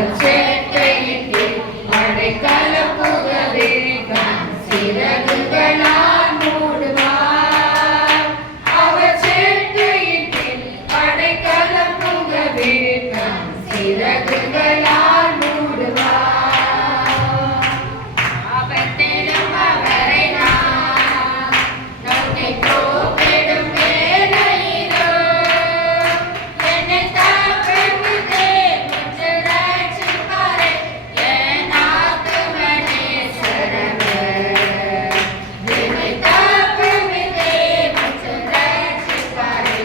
அவர் சேட்டையின் கீழ் அடைக்கலம் புகவே தம் சிறகுகளால் மூடுவார். அவர் சேட்டையின் கீழ் அடைக்கலம் புகவே தம் சிறகுகளால் மூடுவார். ஆபத்திலும் அவரை நான் நோக்கி கூப்பிடும் வேளையிலோ என்னை தப்புவித்தே முற்று ரட்சிப்பாரே என் ஆத்துமனே சரவர். என்னை தப்புவித்தே முற்று ரட்சிப்பாரே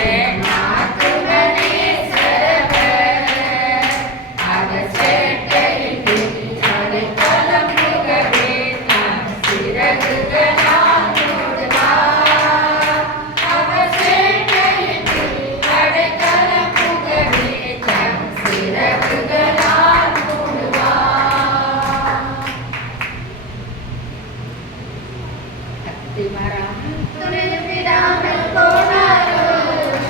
என் ஆத்துமனே சரவர். அவர் சேட்டையின் கீழ் அடைக்கலம் புகவே தம் சிறகுகளால் மூடுவார். அவர் சேட்டையின் கீழ் அடைக்கலம் புகவே தம் சிறகுகளால் மூடுவார். அத்திமரம் துளிர்விடாமல் போனாலும்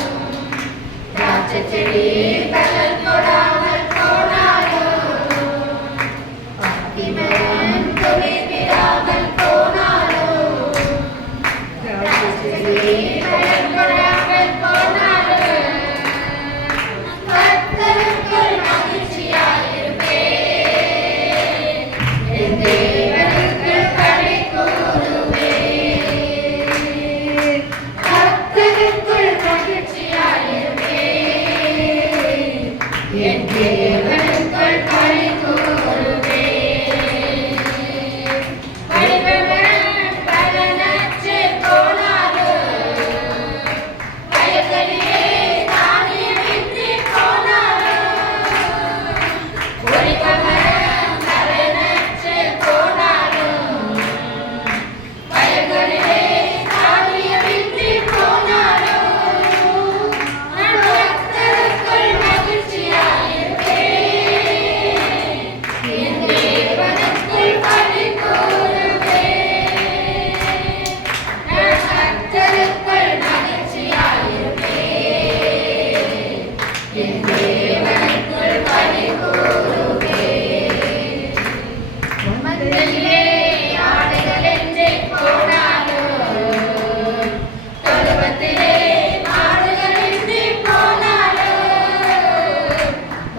திராட்சைச் செடி பலன் கொடாமல் போனாலும் அத்திமரம் துளிர்விடாமல் போனாலும் திராட்சைச் செடி பலன் கொடாமல் போனாலும் கர்த்தருக்குள் மகிழ்ச்சியாயிருப்பேன். என் தேவனுக்குள் களி கூறுவேன். கர்த்தருக்குள் மகிழ்ச்சியாயிருப்பேன். என் தேவனுக்குள் களி கூறுவேன். வழிபவன் பலனற்று போனாலும் வயல்களிலே தானியமின்றி போனாலும் ஒளிபவன் பலனற்று போனாலும் வயல்களிலே தானியமின்றி போனாலும் நான் கர்த்தருக்குள் மகிழ்ச்சியாயிருப்பேன். என் தேவனுக்குள் களி கூறுவேன். நான் கர்த்தருக்குள் மகிழ்ச்சியாயிருப்பேன். என் தேவனுக்குள் களி கூறுவேன். மந்தையிலே ஆடுகள் என்றே போனாலும் தொழுவத்திலே மாடுகள் என்றே போனாலும்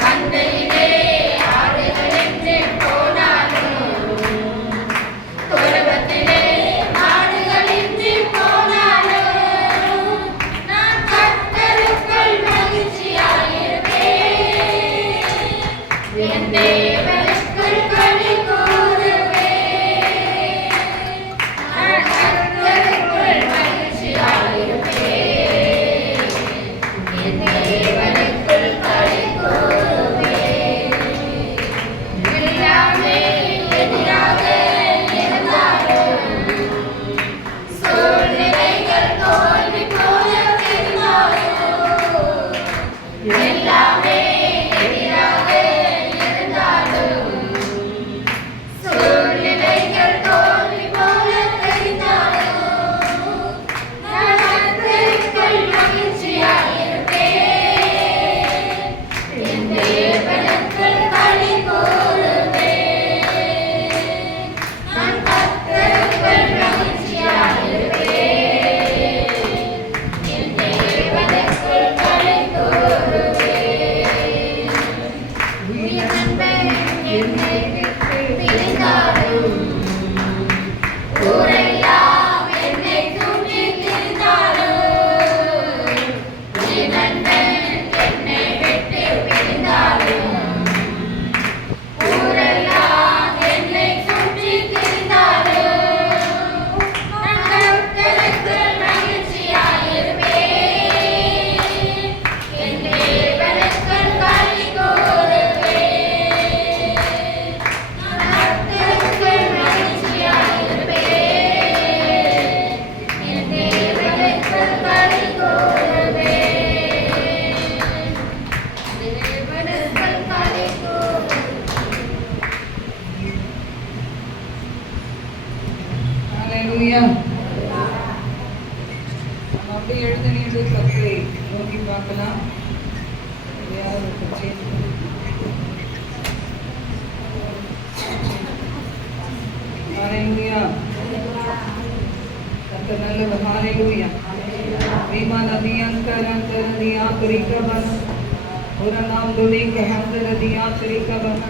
மந்தையிலே ஆடுகள் என்றே போனாலும் தொழுவத்திலே மாடுகள் என்றே போனாலும் நான் கர்த்தருக்குள் மகிழ்ச்சியாயிருப்பேன். என் தேவனுக்குள் களி கூறுவேன். நான் கர்த்தருக்குள் மகிழ்ச்சியாயிருப்பேன். என் தேவனுக்குள் களி கூறுவேன். எல்லாமே எதிராக இருந்தாலும் சூழ்நிலைகள் தோல்வி போல தெரிந்தாலும் எல்லாமே எதிராக இருந்தாலும் சூழ்நிலைகள் தோல்வி போல தெரிந்தாலும் நான் கர்த்தருக்குள் மகிழ்ச்சியாயிருப்பேன். என் தேவனுக்குள் களி கூறுவேன். நான் கர்த்தருக்குள் மகிழ்ச்சியாயிருப்பேன். என் தேவனுக்குள் களி கூறுவேன். உயிர் நண்பன் என்னை விட்டு பிரிந்தாலும் ஊரெல்லாம் என்னை சுற்றி திரிந்தாலும் உயிர் நண்பன் என்னை விட்டு பிரிந்தாலும் ஊரெல்லாம் என்னை சுற்றி திரிந்தாலும் நான் கர்த்தருக்குள் மகிழ்ச்சியாயிருப்பேன். என் தேவனுக்குள் களி கூறுவேன். நான் கர்த்தருக்குள் மகிழ்ச்சியாயிருப்பேன். என் தேவனுக்குள் களி கூறுவேன். தேவனுக்குள் களி கூறுவேன். ஹalleluya. நம்ம அப்படியே எழுந்து நின்று கர்த்தரை நோக்கி பார்க்கலாம். யார் ஒரு ஹalleluya. கர்த்தர் நல்லவர். ஹalleluya. விமானதியந்தரந்தரதியா துரிக்கவன் ஒரு நாம் துணிக்க ஹந்தரதியா துரிக்கவன்.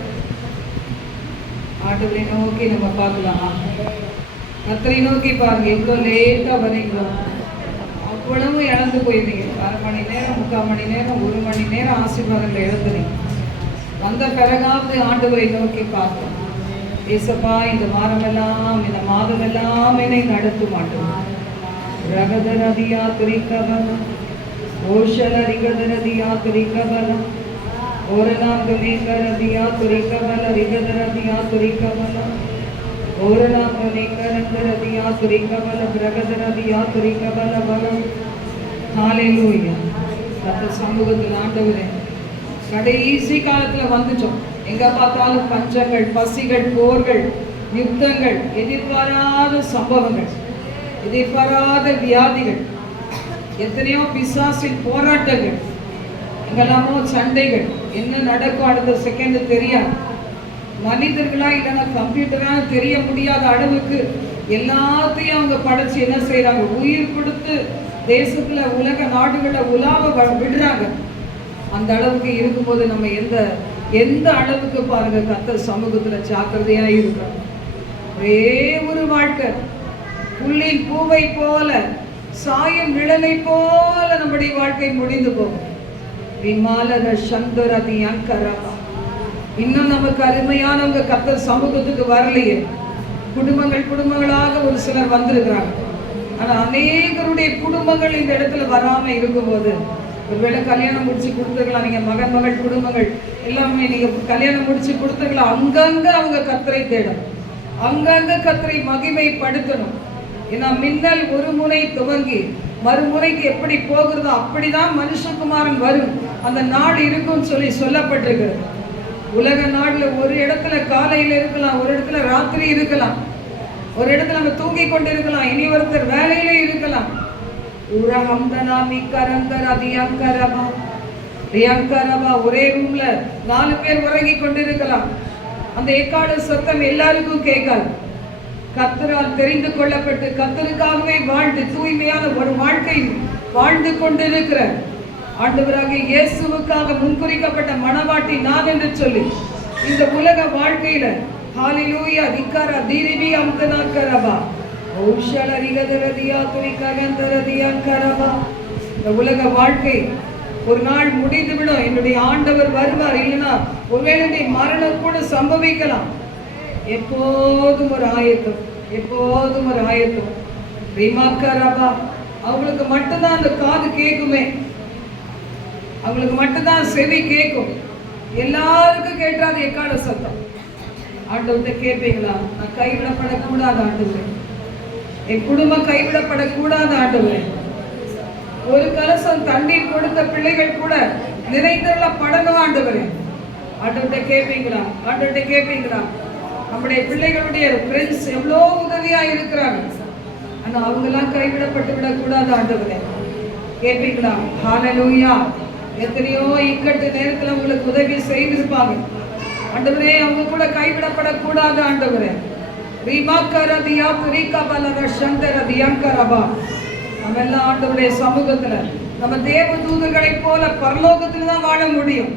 ஆண்டவரை நோக்கி நம்ம பார்க்கலாம். கர்த்தரை நோக்கி பாருங்க, எவ்வளோ லேட்டா வரீங்களோ அவ்வளவு இழந்து போயிருந்தீங்க. 1/2 மணி நேரம், 3/4 மணி நேரம், 1 மணி நேரம் ஆசீர்வாதங்களை இழந்துறீங்க. வந்த பிறகாவது ஆண்டவரை நோக்கி பார்க்கணும். ஏசப்பா, இந்த வாரமெல்லாம் இந்த மாதமெல்லாம் என்னை நடத்தும் ஆண்டவர். ரகதரதியா துரிக்கவன் ஓஷலரிகதரதியா துரிக்கவன் ஓரநாங்கலேகரதியா துரிக்கவன் ரிகதரதியா துரிக்கவன் ஓரநாங்கலேகரந்தரதியா துரிக்கவன் ரகதரதியா துரிக்கவன் பலம். ஹalleluya. கர்த்தர் சமூகத்தில் ஆண்டவரே, கடைசி காலத்துல வந்துட்டோம். எங்க பார்த்தாலும் பஞ்சங்கள், பசிகள், போர்கள், யுத்தங்கள், எதிர்பாராத சம்பவங்கள், எதிர்பாராத வியாதிகள், எத்தனையோ பிசாசின் போராட்டங்கள், எங்கெல்லாமோ சண்டைகள். என்ன நடக்கும் அடுத்த செகண்ட் தெரியாது. மனிதர்களா இல்லைன்னா கம்ப்யூட்டரா தெரிய முடியாத அளவுக்கு எல்லாத்தையும் அவங்க படைச்சு என்ன செய்யறாங்க, உயிர் கொடுத்து தேசத்துல உலக நாடுகளை உலாவ விடுறாங்க. அந்த அளவுக்கு இருக்கும்போது நம்ம எந்த அளவுக்கு பாருங்க கர்த்தர் சமூகத்துல ஜாக்கிரதையா இருக்கிறோம். ஒரே ஒரு வாழ்க்கை, புல்லின் பூவை போல, சாயம் நிழலை போல நம்முடைய வாழ்க்கை முடிந்து போகும். விமாலர சந்தரதி அங்கரமா. இன்னும் நமக்கு அருமையானவங்க கர்த்தர் சமூகத்துக்கு வரலையே. குடும்பங்களாக ஒரு சிலர் வந்திருக்கிறாங்க. ஆனா அநேகருடைய குடும்பங்கள் இந்த இடத்துல வராம இருக்கும்போது, ஒருவேளை கல்யாணம் முடிச்சு கொடுத்துருக்கலாம். நீங்க மகன் குடும்பங்கள் எல்லாமே நீங்க கல்யாணம் முடிச்சு கொடுத்துருக்கலாம். அங்கங்க அவங்க கர்த்தரை தேடணும், அங்கங்க கர்த்தரை மகிமைப்படுத்தணும். ஏன்னா மின்னல் ஒரு முனை துவங்கி மறுமுறைக்கு எப்படி போகிறதோ அப்படிதான் மனுஷகுமாரன் வரும் அந்த நாடு இருக்கும் சொல்லப்பட்டிருக்கிறது. உலக நாடுல ஒரு இடத்துல காலையில இருக்கலாம், ஒரு இடத்துல ராத்திரி இருக்கலாம், ஒரு இடத்துல நம்ம தூங்கி கொண்டு இருக்கலாம், இனி ஒருத்தர் வேலையில இருக்கலாம். ஒரே ரூம்ல 4 பேர் உறங்கி கொண்டிருக்கலாம். அந்த எக்கால சத்தம் எல்லாருக்கும் கேட்காது. கர்த்தரால் தெரிந்து கொள்ளப்பட்டு கர்த்தருக்காகவே வாழ்ந்து தூய்மையான ஒரு வாழ்க்கை வாழ்ந்து கொண்டிருக்கிற ஆண்டவராகிய இயேசுவுக்காக முன்குறிக்கப்பட்ட மணவாட்டி நான் என்று சொல்லி இந்த உலக வாழ்க்கையில ஹalleluya திக்காரா தீரிபி அம்தனாக்கரபா ஓஷலரிகதரதியா துரிககந்தரதியா கரபா. இந்த உலக வாழ்க்கை ஒரு நாள் முடிந்துவிடும். என்னுடைய ஆண்டவர் வருவார். இல்லைன்னா ஒருவேளை மரணம் கூட சம்பவிக்கலாம். எப்போதும் ஒரு ஆயத்தம், எப்போதும் ஒரு ஆயத்தம். ரிமாக்கரபா. அவங்களுக்கு மட்டும்தான் அந்த காது கேட்குமே, அவங்களுக்கு மட்டும்தான் செவி கேட்கும். எல்லாருக்கும் கேட்டாது எக்கால சத்தம். ஆண்டவர்கிட்ட கேட்பீங்களா? நான் கைவிடப்படக்கூடாது ஆண்டவரே, என் குடும்பம் கைவிடப்படக்கூடாது ஆண்டவரே. ஒரு கலசம் தண்ணீர் கொடுத்த பிள்ளைகள் கூட நிறைந்தள்ளப்படணும் ஆண்டவரே. ஆண்டவர்கிட்ட கேட்பீங்களா? ஆண்டவர்கிட்ட கேட்பீங்களா? நம்முடைய பிள்ளைகளுடைய ஃப்ரெண்ட்ஸ் எவ்வளோ உதவியா இருக்கிறாங்க, ஆனா அவங்கெல்லாம் கைவிடப்பட்டு விடக்கூடாது ஆண்டவரே. கேட்பீங்களா? ஹalleluya. எத்தனையோ இக்கட்டு நேரத்துல உங்களுக்கு உதவி செய்திருப்பாங்க ஆண்டவரே, அவங்க கூட கைவிடப்படக்கூடாது ஆண்டவரே. ரிமாக்கரதியா துரிகபலர சந்தரதியங்கரபா. நம்ம எல்லாம் ஆண்டவருடைய சமூகத்துல நம்ம தேவ தூதர்களை போல பரலோகத்துல தான் வாழ முடியும்.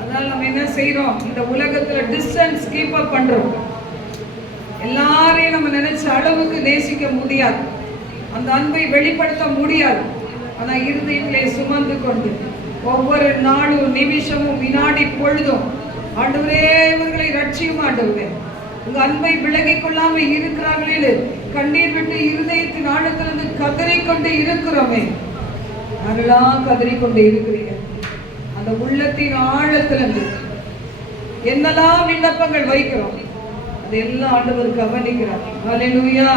அதனால நம்ம என்ன செய்யறோம், இந்த உலகத்துல டிஸ்டன்ஸ் கீப் அப் பண்றோம். எல்லாரையும் நம்ம நினைச்ச அளவுக்கு நேசிக்க முடியாது, அந்த அன்பை வெளிப்படுத்த முடியாது. ஆனா இருதயத்திலே சுமந்து கொண்டு ஒவ்வொரு நாளும் நிமிஷமும் வினாடி பொழுதும் ஆண்டவரே இவர்களை ரட்சியும் ஆண்டவரே, உங்க அன்பை விலகிக் கொள்ளாம இருக்கிறார்களே, கண்ணீர் விட்டு இருதயத்தின் ஆழத்திலிருந்து கதறிக்கொண்டு இருக்கிறோமே. நாங்களாம் கதறிக்கொண்டு இருக்கிறீங்க. அந்த உள்ளத்தின் ஆழத்திலிருந்து என்னெல்லாம் விண்ணப்பங்கள் வைக்கிறோம் அதெல்லாம் ஆண்டவர் கவனிக்கிறார். ஹalleluya.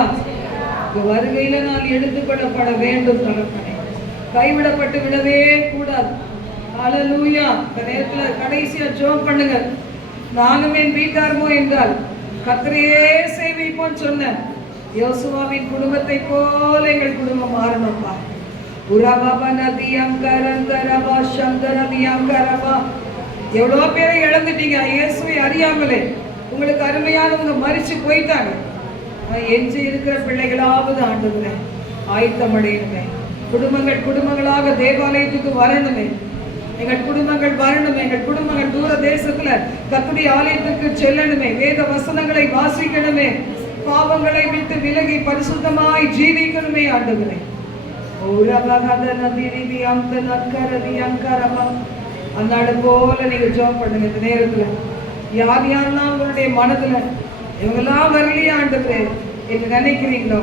வருகையில நான் எடுத்துக்கொள்ளப்பட வேண்டும் தகப்பனே, கைவிடப்பட்டு விடவே கூடாது. ஹalleluya. இந்த நேரத்துல கடைசியா ஜெபம் பண்ணுங்க. நானும் என் வீட்டாருமோ என்றால் கர்த்தரையே சேவிப்போம் சொன்ன யோசுவாவின் குடும்பத்தை போல எங்கள் குடும்பம் மாறணும்பா. எவ்வளோ பேரை இழந்துட்டீங்க இயேசுவை அறியாமலே. உங்களுக்கு அருமையானவங்க மறிச்சு போயிட்டாங்க. எஞ்சி இருக்கிற பிள்ளைகளாவது ஆண்டவரே ஆயத்தம் அடையணுமே. குடும்பங்களாக தேவாலயத்துக்கு வரணுமே. எங்கள் குடும்பங்கள் வரணுமே. எங்கள் குடும்பங்கள் தூர தேசத்துல கர்த்தருடைய ஆலயத்துக்கு செல்லணுமே. வேத வசனங்களை வாசிக்கணுமே. பாவங்களை விட்டு விலகி பரிசுத்தமாய் ஜீவிக்கணுமே ஆண்டவரே. அந்நாடு போல நீங்க ஜெபம் பண்ணுங்க. இந்த நேரத்துல யார் யாரெல்லாம் உங்களுடைய மனதுல இவங்கெல்லாம் வரலையே ஆண்டவரே என்று நினைக்கிறீங்களோ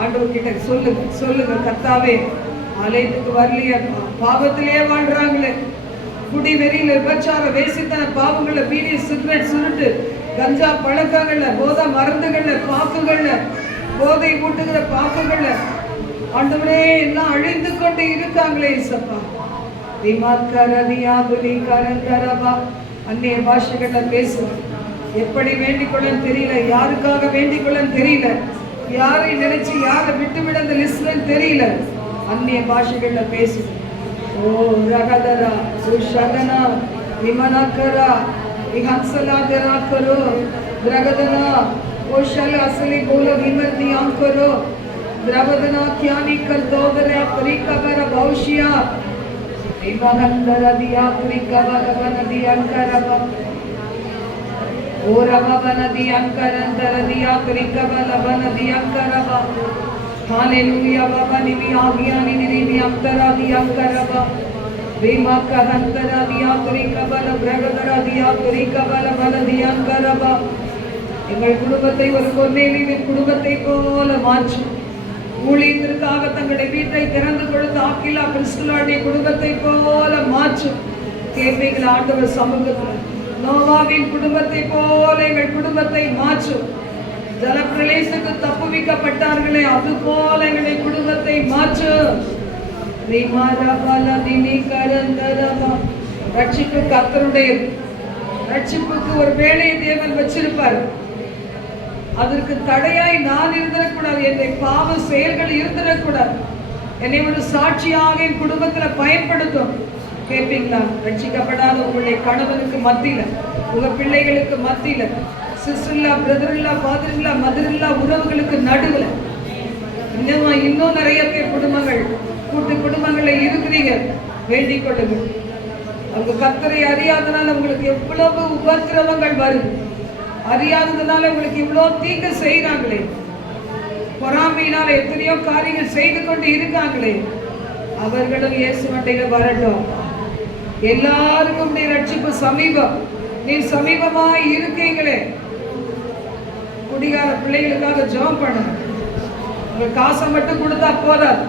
ஆண்டவர் கிட்ட சொல்லுங்க. கர்த்தாவே, ஆலயத்துக்கு வரலையே, பாவத்திலேயே வாழ்றாங்களே, குடி வெறியில, விபச்சார, வேசித்தன பாவங்கள்ல, பீடி, சிகரெட், சுருட்டு, கஞ்சா பழக்கங்கள்ல, போதை மருந்துகள்ல, பாக்குகள்ல, போதை ஊட்டுகிற பாக்குகள்ல ஆண்டவரே எல்லாம் அழிந்து கொண்டு இருக்காங்களே இசப்பா. அந்நிய பாஷைகள்ல பேசுவோம். எப்படி வேண்டிக் கொள்ளன்னு தெரியல, யாருக்காக வேண்டிக் கொள்ளன்னு தெரியல, யாரை நினைச்சு யாரை விட்டுவிட அந்த லிஸ்ட்ல தெரியல. அந்நிய பாஷைகள்ல பேசுவோம். ஓ ரகதரா சுஷகனா விமனகரா விஹன்சலாதரா கரோ ரகதனா ஓஷல் அசலி போல விமர்தி ஆங்கரோ द्रवदना क्यानी कर दोदरे परिकबर भविष्य विमहंदर दिया परिकबर बनदी अंकरब ओरब बनदी अंकरंदर दिया परिकबर बनदी अंकरब हालेलुया बाबा निवि आज्ञानी निवि अंतरा दिया अंकरब विमकहंदर दिया परिकबर ब्रगदर दिया परिकबर बनदी अंकरब எங்கள் குடும்பத்தை ஒரு கொர்நேலியின் குடும்பத்தை போல மாற்று. ஊழியத்திற்காக தங்களுடைய வீட்டை திறந்து கொடுத்த ஆக்கிலா பிரிஸ்கில்லாவுடைய குடும்பத்தை போல மாற்று. கேட்பீங்களா ஆண்டவர் சமூகத்தில்? நோவாவின் குடும்பத்தை போல எங்கள் குடும்பத்தை மாற்று. ஜலப்பிரளயத்துக்கு தப்புவிக்கப்பட்டார்களே அது போல எங்களுடைய குடும்பத்தை மாற்று. ரட்சிப்பு கர்த்தருடையது. ரட்சிப்புக்கு ஒரு வேலையை தேவன் வச்சிருப்பார். அதற்கு தடையாய் நான் இருந்துடக்கூடாது, என்னை பாவ செயல்கள் இருந்துடக்கூடாது. என்னை ஒரு சாட்சியாக என் குடும்பத்தில் பயன்படுத்தும். கேட்பீங்களா? ரட்சிக்கப்படாத உங்களுடைய கணவனுக்கு மத்தியில, உங்க பிள்ளைகளுக்கு மத்தியில, சிஸ்டர்லா, பிரதர்லா, ஃபாதர்லா, மதர்லா உறவுகளுக்கு நடுவில் இன்னும் நிறைய பேர் குடும்பங்கள், கூட்டு குடும்பங்கள்ல இருக்கிறீங்க. வேண்டிக் கொள்ளுங்க. அவங்க கர்த்தரை அறியாதனால உங்களுக்கு எவ்வளவு உபத்திரவங்கள் வருது. அறியாததுனால உங்களுக்கு இவ்வளவு தீங்கு செய்யறாங்களே. பொறாமையினால எத்தனையோ காரியங்கள் செய்து கொண்டு இருக்காங்களே. அவர்களும் இயேசு மண்டையில வரட்டும். எல்லாருக்கும் நீ ரட்சிப்பு சமீபம். நீ சமீபமாய் இருக்கீங்களே. குடிகார பிள்ளைகளுக்காக ஜெபம் பண்ணுங்க. உங்க காசை மட்டும் கொடுத்தா போதாது.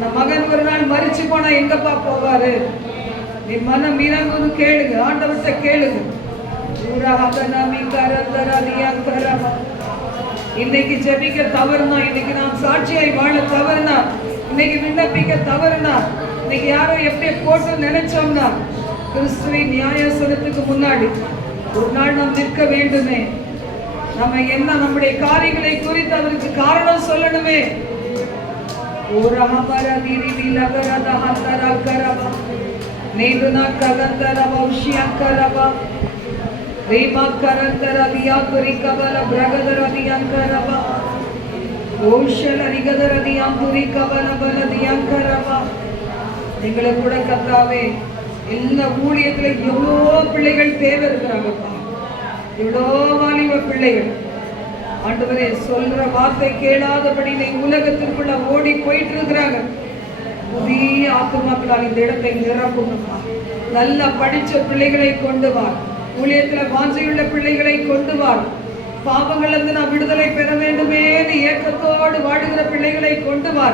நம்ம மகன் ஒரு நாள் மறிச்சு போனா எங்கப்பா போவாரு? நீ மனம் இறங்குன்னு கேளுங்க. ஆண்டவர்கிட்ட கேளுங்க. இன்னைக்கு ஜெபிக்க தவறுனா, இன்னைக்கு நாம் சாட்சியாய் வாழ தவறுனா, இன்னைக்கு விண்ணப்பிக்க தவறுனா, இன்னைக்கு யாரோ எப்படி போட்டு நினைச்சோம்னா, கிறிஸ்துவின் நியாயாசனத்துக்கு முன்னாடி ஒரு நாள் நாம் நிற்க வேண்டுமே. நம்ம என்ன நம்முடைய காரியங்களை குறித்து அவருக்கு காரணம் சொல்லணுமே. Rema karantara diya kurikabala bragadara diyankaraba ஓஷல ரிகதர தியாம்புரி கபல பல தியாங்கரபா. எங்களை கூட கர்த்தாவே எல்லா ஊழியத்துல எவ்வளோ பிள்ளைகள் தேவை இருக்கிறாங்கப்பா. எவ்வளோ வாலிப பிள்ளைகள் ஆண்டவரே சொல்ற வார்த்தை கேளாதபடி உலகத்திற்குள்ள ஓடி போயிட்டு இருக்கிறாங்க. புதிய ஆத்துமாக்களால் இந்த இடத்தை நிரப்புங்கப்பா. நல்லா படிச்ச பிள்ளைகளை கொண்டு வா. ஊழியத்துல வாஞ்சையுள்ள பிள்ளைகளை கொண்டு வா. பாவங்களிலிருந்து நான் விடுதலை பெற வேண்டுமே ஏக்கத்தோடு வாடுகிற பிள்ளைகளை கொண்டு வா.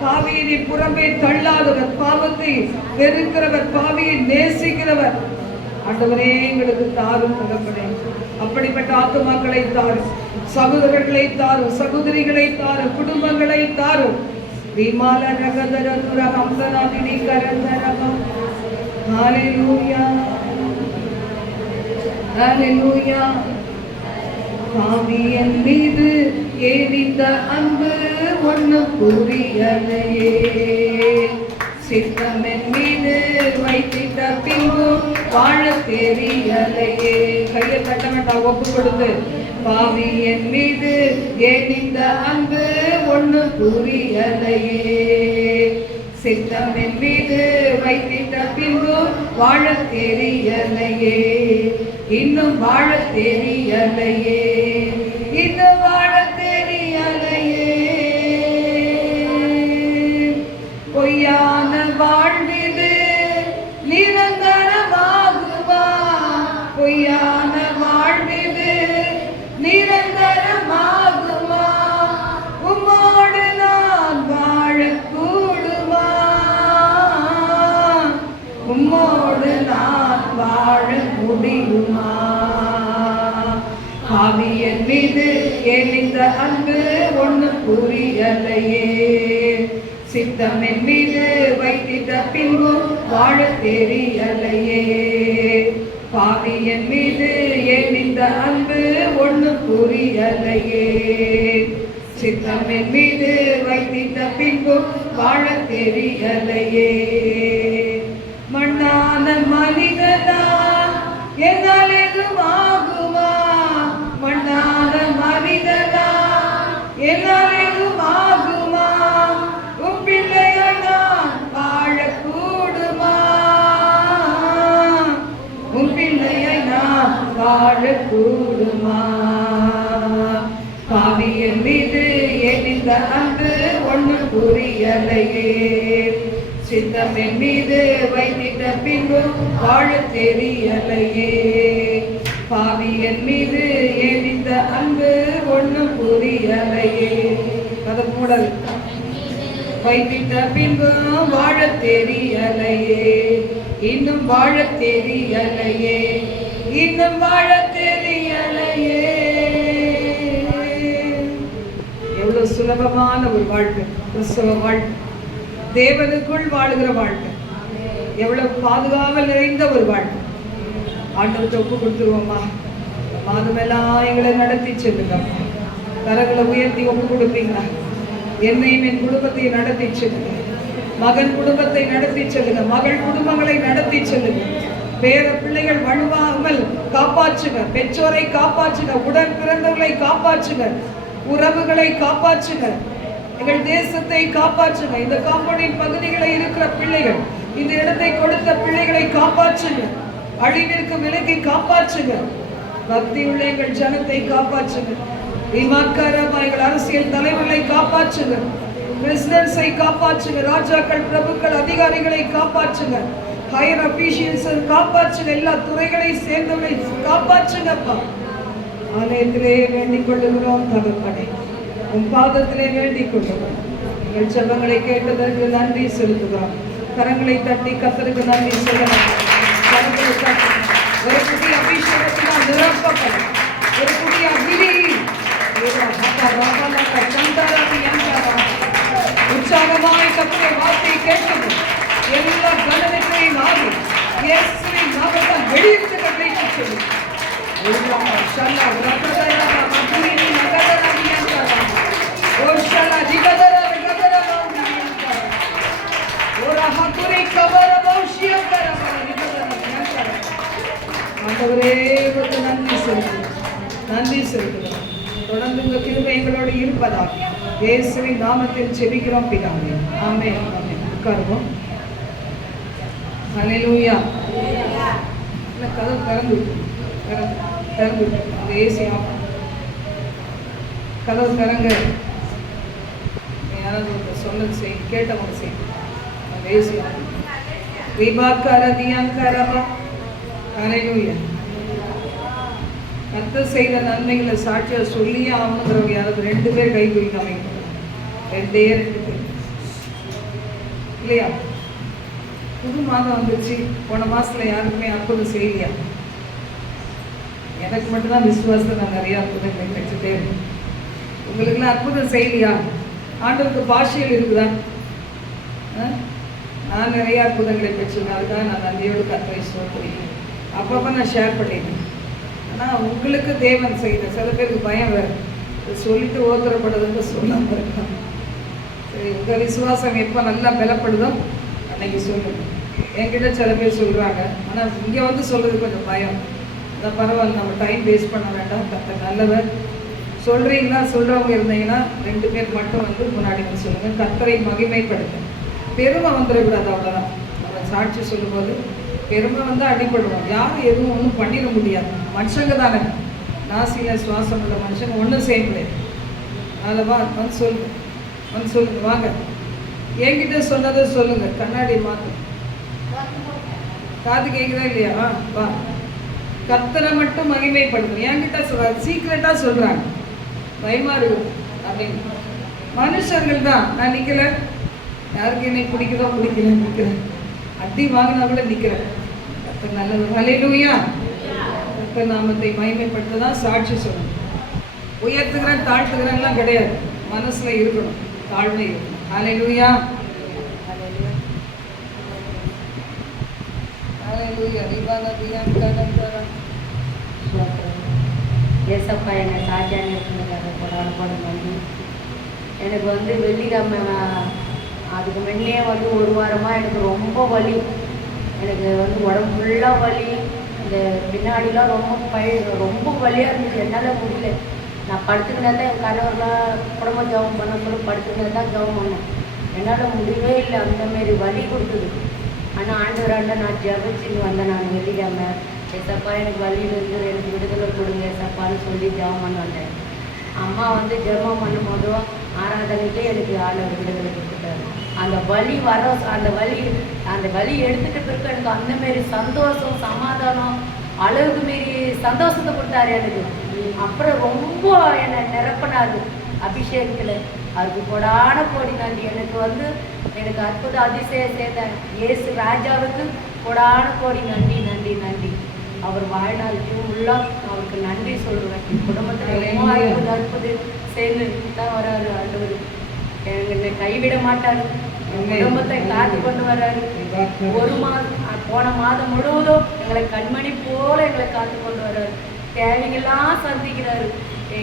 பாவியை நீ புறம்பே தள்ளாதவர், பாவத்தை வெறுக்கிறவர், பாவியை நேசிக்கிறவர் ஆண்டவரே எங்களுக்கு தாரும் தகப்பனே. அப்படிப்பட்ட ஆத்துமாக்களை தாரும், சகோதரர்களை தாரும், சகோதரிகளை தாரும், குடும்பங்களை தாரும். விமால நகதர துரகம்பராதினி கரந்தரகம். ஹalleluya ஹalleluya. பாவியன் மீது ஏறிந்த அன்பு ஒன்று புரியலையே, சித்தமென் மீது வைத்திட்ட பின்பு வாழ தெரியலையே. கையை தட்ட வேண்டாம், ஒப்பு கொடுத்து. பாவி என் மீது ஏன் இந்த அன்பு ஒண்ணு புரியலையே. சித்தம் என் மீது வைத்திட்ட பின்பு வாழ தெரியலையே. இன்னும் வாழ தெரியலையே. இன்னும் வாழ தெரியலையே. பொய்யான வாழ்விது நிரந்தரமாகுமா? பொய்யான வாழ்விது நிரந்தரமாகுமா? உம்மோடு நான் வாழக்கூடுமா? உம்மோடு நான் வாழ முடியுமா? பாவி என் மீது ஏன் இந்த அன்பு ஒண்ணு புரியலையே. சித்தம் என் மீது வைத்திட்ட பின்பு வாழ தெரியலையே. பாவி என் மீது ஏன் இந்த அன்பு ஒண்ணு புரியலையே. சித்தம் என் மீது வைத்திட்ட பின்பு வாழ தெரியலையே. மண்ணான மனிதனா என்னால் எதுவும் ஆகுமா? மண்ணான மனிதனா என்னால் எதுவும் ஆகுமா? உன் பிள்ளையா நான் வாழக்கூடுமா? உன் பிள்ளையை நான் வாழக்கூடுமா? பாவி என் மீது ஏன் இந்த அன்பு ஒண்ணு புரியலையே. சித்தம் என் மீது வைத்திட்ட பின்பு வாழ தெரியலையே. பாவி என் மீது ஏன் இந்த அன்பு ஒண்ணு புரியலையே. கதை மூடல். வைத்திட்ட பின்பு வாழ தெரியலையே. இன்னும் வாழ தெரியலையே. இன்னும் வாழ தெரியலையே. எவ்வளவு சுலபமான ஒரு வாழ்க்கை கிறிஸ்தவ வாழ்க்கை, தேவனுக்குள் வாழுகிற வாழ்க்கை, எவ்வளவு பாதுகாவல் நிறைந்த ஒரு வாழ்க்கை. ஆண்டவர்கிட்ட ஒப்பு கொடுத்துருவோமா? மாதமெல்லாம் எங்களை நடத்தி செல்லுங்க. கரங்களை உயர்த்தி ஒப்பு கொடுப்பீங்களா? என்னையும் என் குடும்பத்தை நடத்தி செல்லுங்க. மகன் குடும்பத்தை நடத்தி செல்லுங்க. மகள் குடும்பங்களை நடத்தி செல்லுங்க. பேர பிள்ளைகள் வழுவாமல் காப்பாற்றுங்க. பெற்றோரை காப்பாற்றுங்க. உடன் பிறந்தவர்களை காப்பாற்றுங்க. உறவுகளை காப்பாற்றுங்க. எங்கள் தேசத்தை காப்பாற்றுங்க. இந்த காம்பவுண்டின் பகுதிகளில் இருக்கிற பிள்ளைகள், இந்த இடத்தை கொடுத்த பிள்ளைகளை காப்பாற்றுங்க. அழிவிற்கு விலக்கி காப்பாற்றுங்க. பக்தியுள்ள எங்கள் ஜனத்தை காப்பாற்றுங்க. எங்கள் அரசியல் தலைவர்களை காப்பாற்றுங்க. பிரசிடென்ட்ஸை காப்பாற்றுங்க. ராஜாக்கள், பிரபுக்கள், அதிகாரிகளை காப்பாற்றுங்க. ஹையர் அபிஷியல்ஸ் காப்பாற்றுங்க. எல்லா துறைகளை சேர்ந்தவர்களை காப்பாற்றுங்கப்பா. ஆலயத்திலே வேண்டிக் கொள்ளுகிறோம் தகப்பனே. உன் பாதத்திலே வேண்டிக் கொள்ளுகிறோம். எங்கள் ஜெபங்களை கேட்டதற்கு நன்றி செலுத்துகிறோம். கரங்களை தட்டி கர்த்தருக்கு நன்றி சொல்லலாம். கரங்களை தட்டி ஒரு புதிய அபிஷேகத்தினால் நிரப்பப்படும். ஒரு புதிய அகிலி உற்சாகமாய் கர்த்தருடைய வார்த்தையை கேட்கணும். எல்லா கனவற்றையும் ஆகி இயேசுவின் நாமத்தால் வெளியிட்டு கட்டளையிட்டு சொல்லு. நன்றி செலுத்துகிறோம். தொடர்ந்து உங்க கிருபை எங்களோடு இருப்பதாக இயேசுவின் நாமத்தில் ஜெபிக்கிறோம் பிதாவே. ஆமென். உட்காருவோம். ஹல்லேலூயா. கதவு திறந்து அந்த ஏசி ஆஃப். கதவு திறங்க. யாராவது ஒரு சொன்னது செய், கேட்டவங்க செய். அந்த ஏசி ஆஃப். ஹல்லேலூயா. கர்த்தர் செய்த நன்மைகளை சாட்சியா சொல்லியே ஆகணுங்கிறவங்க யாராவது 2 பேர் கை குறிக்காம 2 பேர் இல்லையா? புது மாதம் வந்துச்சு. போன மாசத்துல யாருக்குமே அற்புதம் செய்யலையா? எனக்கு மட்டும்தான் விசுவாசத்தை நான் நிறைய அற்புதங்களை பெற்றுட்டே இருக்கேன். உங்களுக்குலாம் அற்புதம் செய்யலையா? ஆண்டவருக்கு பாஷையில் இருக்குதா? நான் நிறைய அற்புதங்களை பெற்றிருக்கேன். அதுக்காக நான் நன்றியோடு கர்த்தரை ஸ்தோத்திரிக்கிறேன். அப்பப்போ நான் ஷேர் பண்ணிட்டேன். ஆனால் உங்களுக்கு தேவன் செய்த சில பேருக்கு பயம் வேறு, சொல்லிட்டு ஓத்தரப்படுதுன்னு சொல்லாமல் இருக்காங்க. சரி, உங்கள் விசுவாசம் எப்போ நல்லா பலப்படுதோ அன்னைக்கு சொல்லுங்க. என்கிட்ட சில பேர் சொல்கிறாங்க, ஆனால் இங்கே வந்து சொல்கிறது கொஞ்சம் பயம். அதான் பரவாயில்ல, நம்ம டைம் வேஸ்ட் பண்ண வேண்டாம். கர்த்தர் நல்லவர். சொல்கிறீங்களா? சொல்கிறவங்க இருந்தீங்கன்னா 2 பேர் மட்டும் வந்து முன்னாடி வந்து சொல்லுங்கள். கர்த்தரை மகிமைப்படுத்த பெருமை வந்துடக்கூடாது, அவ்வளோதான். நம்ம சாட்சி சொல்லும்போது பெருமை வந்து அடிபடுவோம். யாரும் எதுவும் ஒன்றும் பண்ணிட முடியாது. மனுஷங்க தானே, நாசியில் சுவாசம் உள்ள மனுஷங்க ஒன்றும் செய்ய முடியாது. அதில் வந்து சொல்லுங்க, வந்து சொல்லுங்க. வாங்க, என்கிட்ட சொன்னதை சொல்லுங்க. கண்ணாடி மாற்று. காது கேட்குதா இல்லையா? வா. கர்த்தரை மட்டும் மகிமைப்படுத்தணும். என்கிட்ட சொல்றாங்க, சீக்கிரட்டா சொல்றாங்க. பயமா இருக்கு அப்படின்னு. மனுஷர்கள் தான். நான் நிக்கல, யாருக்கு என்னை பிடிக்குதோ பிடிக்கல, நிக்கிறேன். அடி வாங்கினா கூட நிக்கிறேன். கர்த்தர் நல்லவர். ஹல்லேலூயா. கர்த்தர் நாமத்தை மகிமைப்படுத்த தான் சாட்சி சொல்லணும். உயர்த்துக்கிறேன் தாழ்த்துக்கிறேன்லாம் கிடையாது. மனசுல இருக்கணும், தாழ்மை இருக்கணும். ஹல்லேலூயா. ஏசப்பா என்னை சாட்சியாக இருக்கிறதுக்காக போராடப்படும். எனக்கு வந்து வெள்ளிக்கிழமை அதுக்கு முன்னே வந்து 1 வாரமாக எனக்கு ரொம்ப வலி. எனக்கு வந்து உடம்பு ஃபுல்லாக வலி. இந்த பின்னாடிலாம் ரொம்ப வலியாக இருந்துச்சு. என்னால் முடியல. நான் படுத்துக்கினா தான் என் கணவர்லாம் குடும்ப ஜபம் பண்ண கூட படுத்துக்கினா தான் ஜபம் பண்ணேன். என்னால் முடியவே இல்லை. அந்தமாரி வலி கொடுக்குது. ஆனால் ஆண்டவராண்ட நான் ஜபிச்சுன்னு வந்தேன். நான் வெள்ளிக்கிழமை ஏசப்பா எனக்கு வலியிலிருந்து எனக்கு விடுதலை கொடுங்க ஏசப்பான்னு சொல்லி ஜபம் பண்ண வந்தேன். அம்மா வந்து ஜபம் பண்ணும்போதும் ஆராதனைக்கே எனக்கு ஆண்டவர் விடுதலை கொடுத்துட்டாரு. அந்த வலி எடுத்துகிட்ட பிறகு எனக்கு அந்தமாரி சந்தோஷம் சமாதானம் அளவுக்கு மீறி சந்தோஷத்தை கொடுத்தாரு எனக்கு. அப்புறம் ரொம்ப என்னை நிரப்பினாரு அபிஷேகத்தில். அதுக்கு கொடான கோடி நன்றி. எனக்கு அற்புத அதிசயம் செய்த இயேசு ராஜாவுக்கு கொடான கோடி நன்றி நன்றி நன்றி. அவர் வாழ்நாள் ஃபுல்லாக அவருக்கு நன்றி சொல்லுவேன். என் குடும்பத்தில் அற்புதம் செய்து தான் வர்றாரு ஆண்டவர். என்னை கைவிட மாட்டார். குடும்பத்தை காத்து கொண்டு வர்றாரு. போன மாதம் முழுவதும் எங்களை கண்மணி போல எங்களை காத்து கொண்டு வர்றாரு. தேவைகள்லாம் சந்திக்கிறாரு.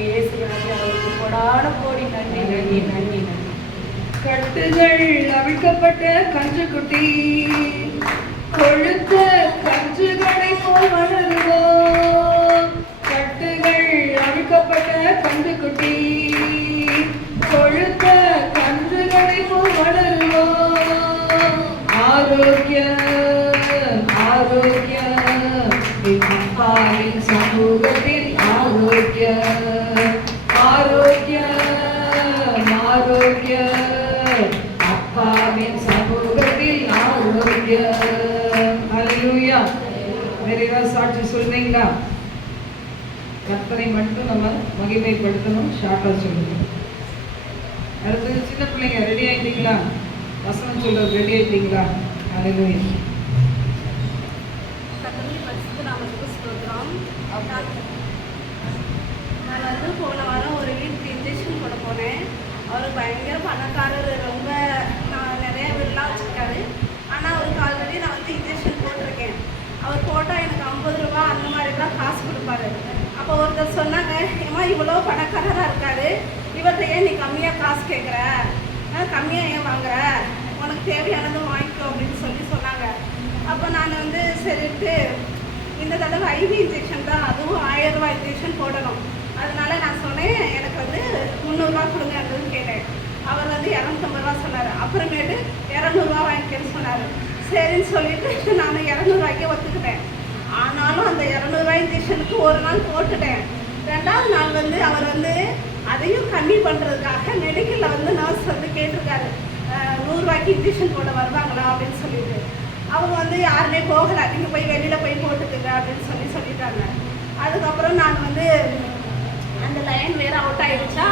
இயேசு ராஜா அவருக்கு கொடான கோடி நன்றி நன்றி நன்றி நன்றி. கட்டுகள் அவிழ்க்கப்பட்ட கன்றுக்குட்டி கொழுத்த கன்றுகளை போல் வளருவோம். கட்டுகள் அவிழ்க்கப்பட்ட கன்றுக்குட்டி கொழுத்த கன்றுகளை போல் வளருவோம். ஆரோக்கியம் ஆரோக்கியம் அப்பாவின் சமூகத்தில் ஆரோக்கியம் ஆரோக்கியம் ஆரோக்கியம் அப்பாவின் சமூகத்தில் ஆரோக்கியம். ஹல்லேலூயா. நிறைவா சாட்சி சொல்றீங்களா? கர்த்தரை மட்டும் நம்ம மகிமைப்படுத்தணும். ஷார்ட்டா சொல்லுங்க. அடுத்தது சின்ன பிள்ளைங்க ரெடி ஆயிட்டீங்களா? வசனம் சொல்றது ரெடி ஆயிட்டீங்களா? ஹல்லேலூயா. நான் வந்து போன வாரம் ஒரு வீட்டுக்கு இன்ஜெக்ஷன் போட போனேன். அவர் பயங்கர பணக்காரர். ரொம்ப நான் நிறைய வீடெலாம் வச்சுருக்காரு. ஆனால் அவருக்கு ஆல்ரெடி நான் வந்து இன்ஜெக்ஷன் போட்டிருக்கேன். அவர் போட்டால் எனக்கு 50 ரூபா அந்த மாதிரிலாம் காசு கொடுப்பாரு. அப்போ ஒருத்தர் சொன்னாங்க, ஏமா இவ்வளோ பணக்காரராக இருக்காரு, இவர்கிட்ட ஏன் நீ கம்மியாக காசு கேட்குற, கம்மியாக ஏன் வாங்குற, உனக்கு தேவையானதும் வாங்கிக்கோ அப்படின்னு சொன்னாங்க. அப்போ நான் வந்து சரிட்டு இந்த தடவை ஐவி இன்ஜெக்ஷன் தான், அதுவும் 1000 ரூபா இன்ஜெக்ஷன் போடணும். அதனால நான் சொன்னேன், எனக்கு வந்து 300 ரூபா கொடுங்க அப்படின்னு கேட்டேன். அவர் வந்து 250 ரூபா சொன்னார். அப்புறமேட்டு 200 ரூபா வாங்கிக்கன்னு சொன்னார். சரின்னு சொல்லிட்டு நான் 200 ரூபாய்க்கே ஒத்துக்கிட்டேன். ஆனாலும் அந்த 200 ரூபாய் இன்ஜெக்ஷனுக்கு ஒரு நாள் போட்டுட்டேன். 2வது நாள் வந்து அவர் வந்து அதையும் கம்மி பண்ணுறதுக்காக மெடிக்கலில் வந்து நர்ஸ் வந்து கேட்டிருக்காரு, 100 ரூபாய்க்கு இன்ஜெக்ஷன் போட வருவாங்களா அப்படின்னு சொல்லிட்டு. அவங்க வந்து யாருமே போகலை, நீங்கள் போய் வெளியில் போய் போட்டுக்குங்க அப்படின்னு சொல்லிட்டாங்க. அதுக்கப்புறம் நான் வந்து அந்த லைன் வேறு அவுட் ஆகிடுச்சா,